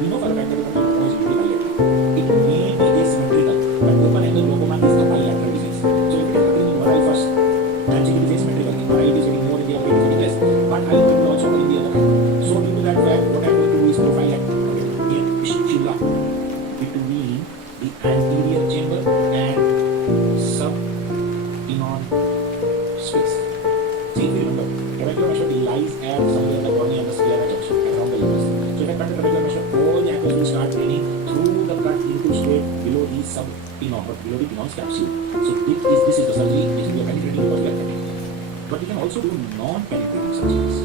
We know for a fact that open angle glaucoma is usually bilateral. It may be asymmetrical, but open angle glaucoma is a bilateral disease. So if it is occurring in one eye first, and if it is asymmetrical, in one eye it is getting more, in the other eye it is getting less. But I know it will also occur in the other eye. So due to that fact, what I'm going to do is prophylactic a fistula between the anterior chamber and subinon space. See if you remember, eyes at somewhere the cornea and the sclera junction around the iris. So if I cut the trabecular meshwork, all the aqueous will start draining through the cut into straight below the subtenon or below the tenon's capsule. So this is the surgery which we are penetrating because we are cutting. But we can also do non-penetrating surgeries.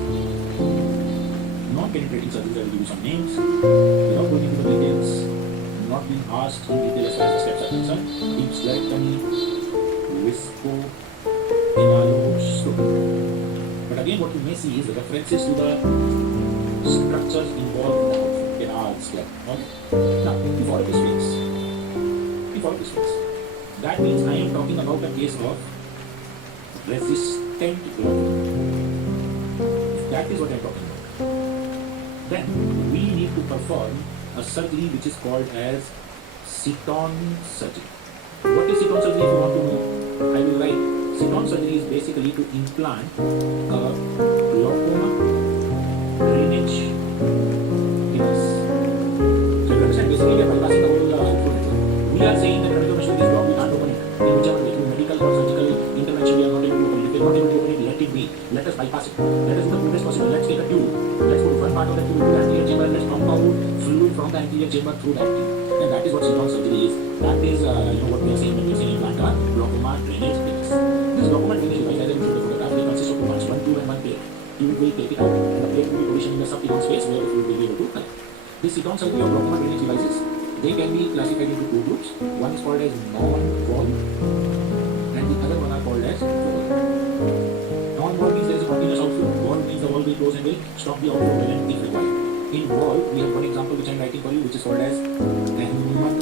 Non-penetrating surgeries, I will give you some names. Without going into the details, not being asked in detail as far as the steps are concerned. Deep sclerectomy, visco, inhaloscopy. But again, what you may see is references to the structures involved in the canal sclera. Okay? Now, before this phase, that means I am talking about a case of resistant glaucoma. If that is what I am talking about, then we need to perform a surgery which is called as Seton surgery. What is Seton surgery if you want to know? I will write. Seton surgery is basically to implant a glaucoma drainage device. So you understand, basically we are bypassing the whole outflow network. We are saying that trabecular meshwork is blocked, we can't open it. In whichever way, through medical or surgical intervention, we are not able to open it. If we are not able to open it, let it be. Let us bypass it. Let us do the quickest possible. Let's take a tube. Let's put one part of the tube into the anterior chamber and let's pump out fluid from the anterior chamber through that tube. And that is what Seton surgery is. That is what we are saying when we are saying implant a glaucoma drainage device. This glaucoma drainage device, as I mentioned in the photograph, they consist of two parts, one tube and one plate. Tube will take it out and the plate will be positioned in the subtenon space where the fluid will be able to collect. This Seton surgery of glaucoma drainage devices, they can be classified into two groups. One is called as non-wall and the other one are called as wall. Non-wall means there is a continuous outflow. Wall means the wall will close and will stop the outflow when if required. In wall, we have one example which I am writing for you, which is called as Ahmad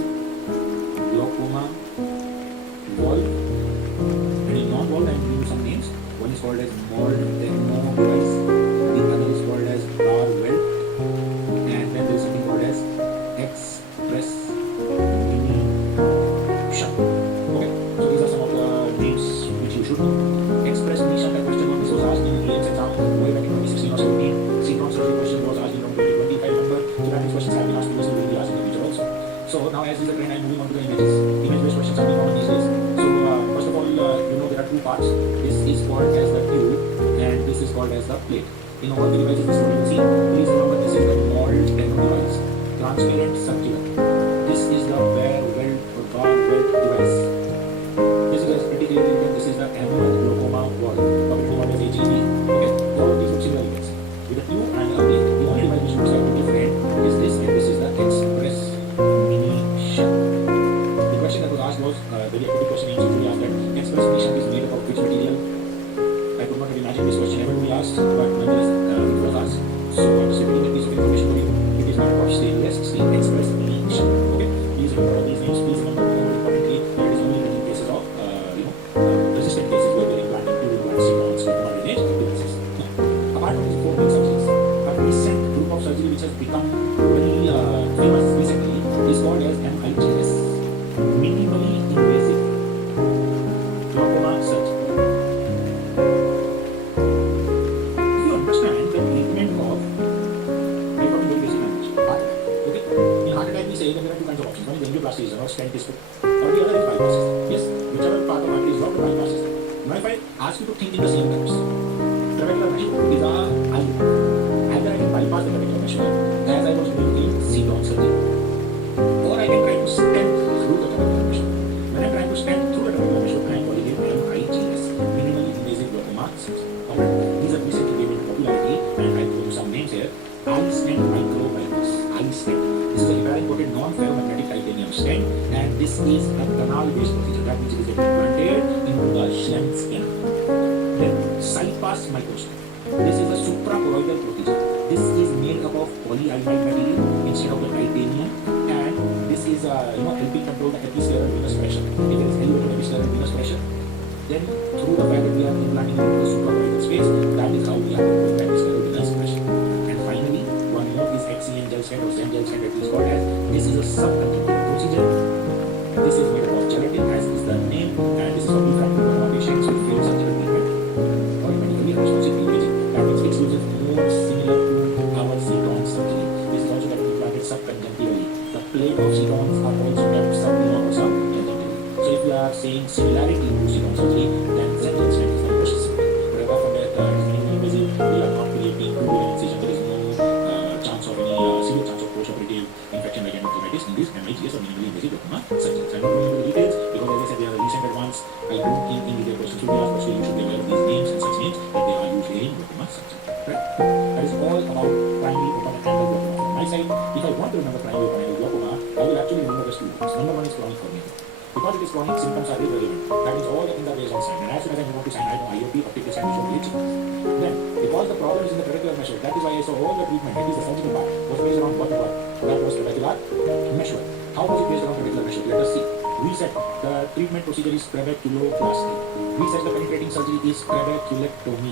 glaucoma wall. And in non-wall, I am giving you some names. One is called as mold techno device. The other is called as bar weld. And then there is something called as express mini shunt. Okay, so these are some of the names which you should know. Express mini shunt, a question on this was asked in the EX exam way back in 2016 or 17. Seton surgery question was asked in 2020, if I remember. So that these questions have been asked previously, will be asked in the future also. So now as is the trend, I am moving on to the images. Image-based questions are being common these days. So first of all, you know there are two parts. This is called as the tube and this is called as the plate. In all the devices, this is what you will see. Please remember, this is the mold techno device. Transparent circular. This is the bare weld or bar weld device. This is pretty clearly written. This is the Ahmad glaucoma wall. Publicly known as AGE. Okay, all of these look similar devices. With a tube and a plate. The only device which looks slightly different is this, and this is the express mini shunt. The question that was asked was very accurate question. Usually asked that express mini shunt is made up of which material? I could not have imagined this question ever to be asked, but nonetheless it was asked. So I'm just repeating a piece of information for you. It is made up of stainless steel express mini shunt. Okay, please remember all these names. Please remember more importantly that it is only in cases of resistant cases where we are implanting tube implants, Setons, glaucoma drainage devices. Now, apart from these four main surgeries, a recent group of surgery which has become very famous recently is called as MITS, minimally invasive glaucoma surgery. If you understand the treatment of, I'm talking very basic language, heart attack. Okay? In heart attack, we say that there are two kinds of options. One is angioplasty, or stent is put, or the other is bypasses. Yes, whichever part of artery is blocked, the bypasses. Now, if I ask you to think in the same terms, trabecular meshwork is a eye. Either I can bypass the trabecular meshwork as I was doing in Seton surgery, or I can try to stent through the trabecular meshwork. When I'm trying to stent through the trabecular meshwork, I am calling it MITS, minimally invasive glaucoma surgery. Alright, these are recently gained in popularity, and I give you some names here. Eye stent micro bypass. Eye stent. This is a heparin-coated non-ferromagnetic titanium stent, and this is a canal-based procedure. That means it is implanted into the Schlemm's canal. Then side-pass microstent. This is a suprachoroidal procedure. This is made up of polyimide material instead of the titanium, and this is helping control the episcleral venous pressure. If there is elevated episcleral venous pressure, then through the fact that we are implanting into the suprachoroidal space, that is how we are controlling the episcleral venous pressure. And finally, one more is HCN gel stent or Zen gel stent, it is called as. This is a subconjunctival procedure. This is made up of gelatin, as is the name, and this is what we try to do for patients with failed surgical treatment or medically responsive imaging. That means it uses more similar to our Seton surgery. This is also that implanted subconjunctivally. The plate of Setons are also kept subtenon or subconjunctivally. So if we are saying similarity to Seton surgery, then Zen gel stent is the most similar. But apart from that, it is minimally invasive. We are not questions should be asked, but still you should be aware of these names and such names that they are used in glaucoma subject. Right? That is all about primary open and angle glaucoma. From my side, if I want to remember primary open angle glaucoma, I will actually remember just two words. Number one is chronic corneal. Because it is chronic, symptoms are irrelevant. That means all the things are based on sign. And as soon as I move on to sign, I know IOP, optical sign, visual glitching. Then, because the problem is in the trabecular meshwork, that is why I saw all the treatment, at least the surgical part, was based around what part? That was trabecular meshwork. How was it based around trabecular meshwork? Let us see. We said the treatment procedure is trabeculoplasty. We said the penetrating surgery is trabeculectomy.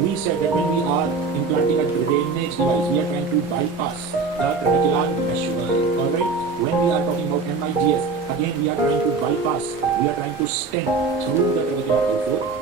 We said that when we are implanting a drainage device, we are trying to bypass the trabecular meshwork. Alright? When we are talking about MIGS, again we are trying to bypass, we are trying to stent through the trabecular outflow.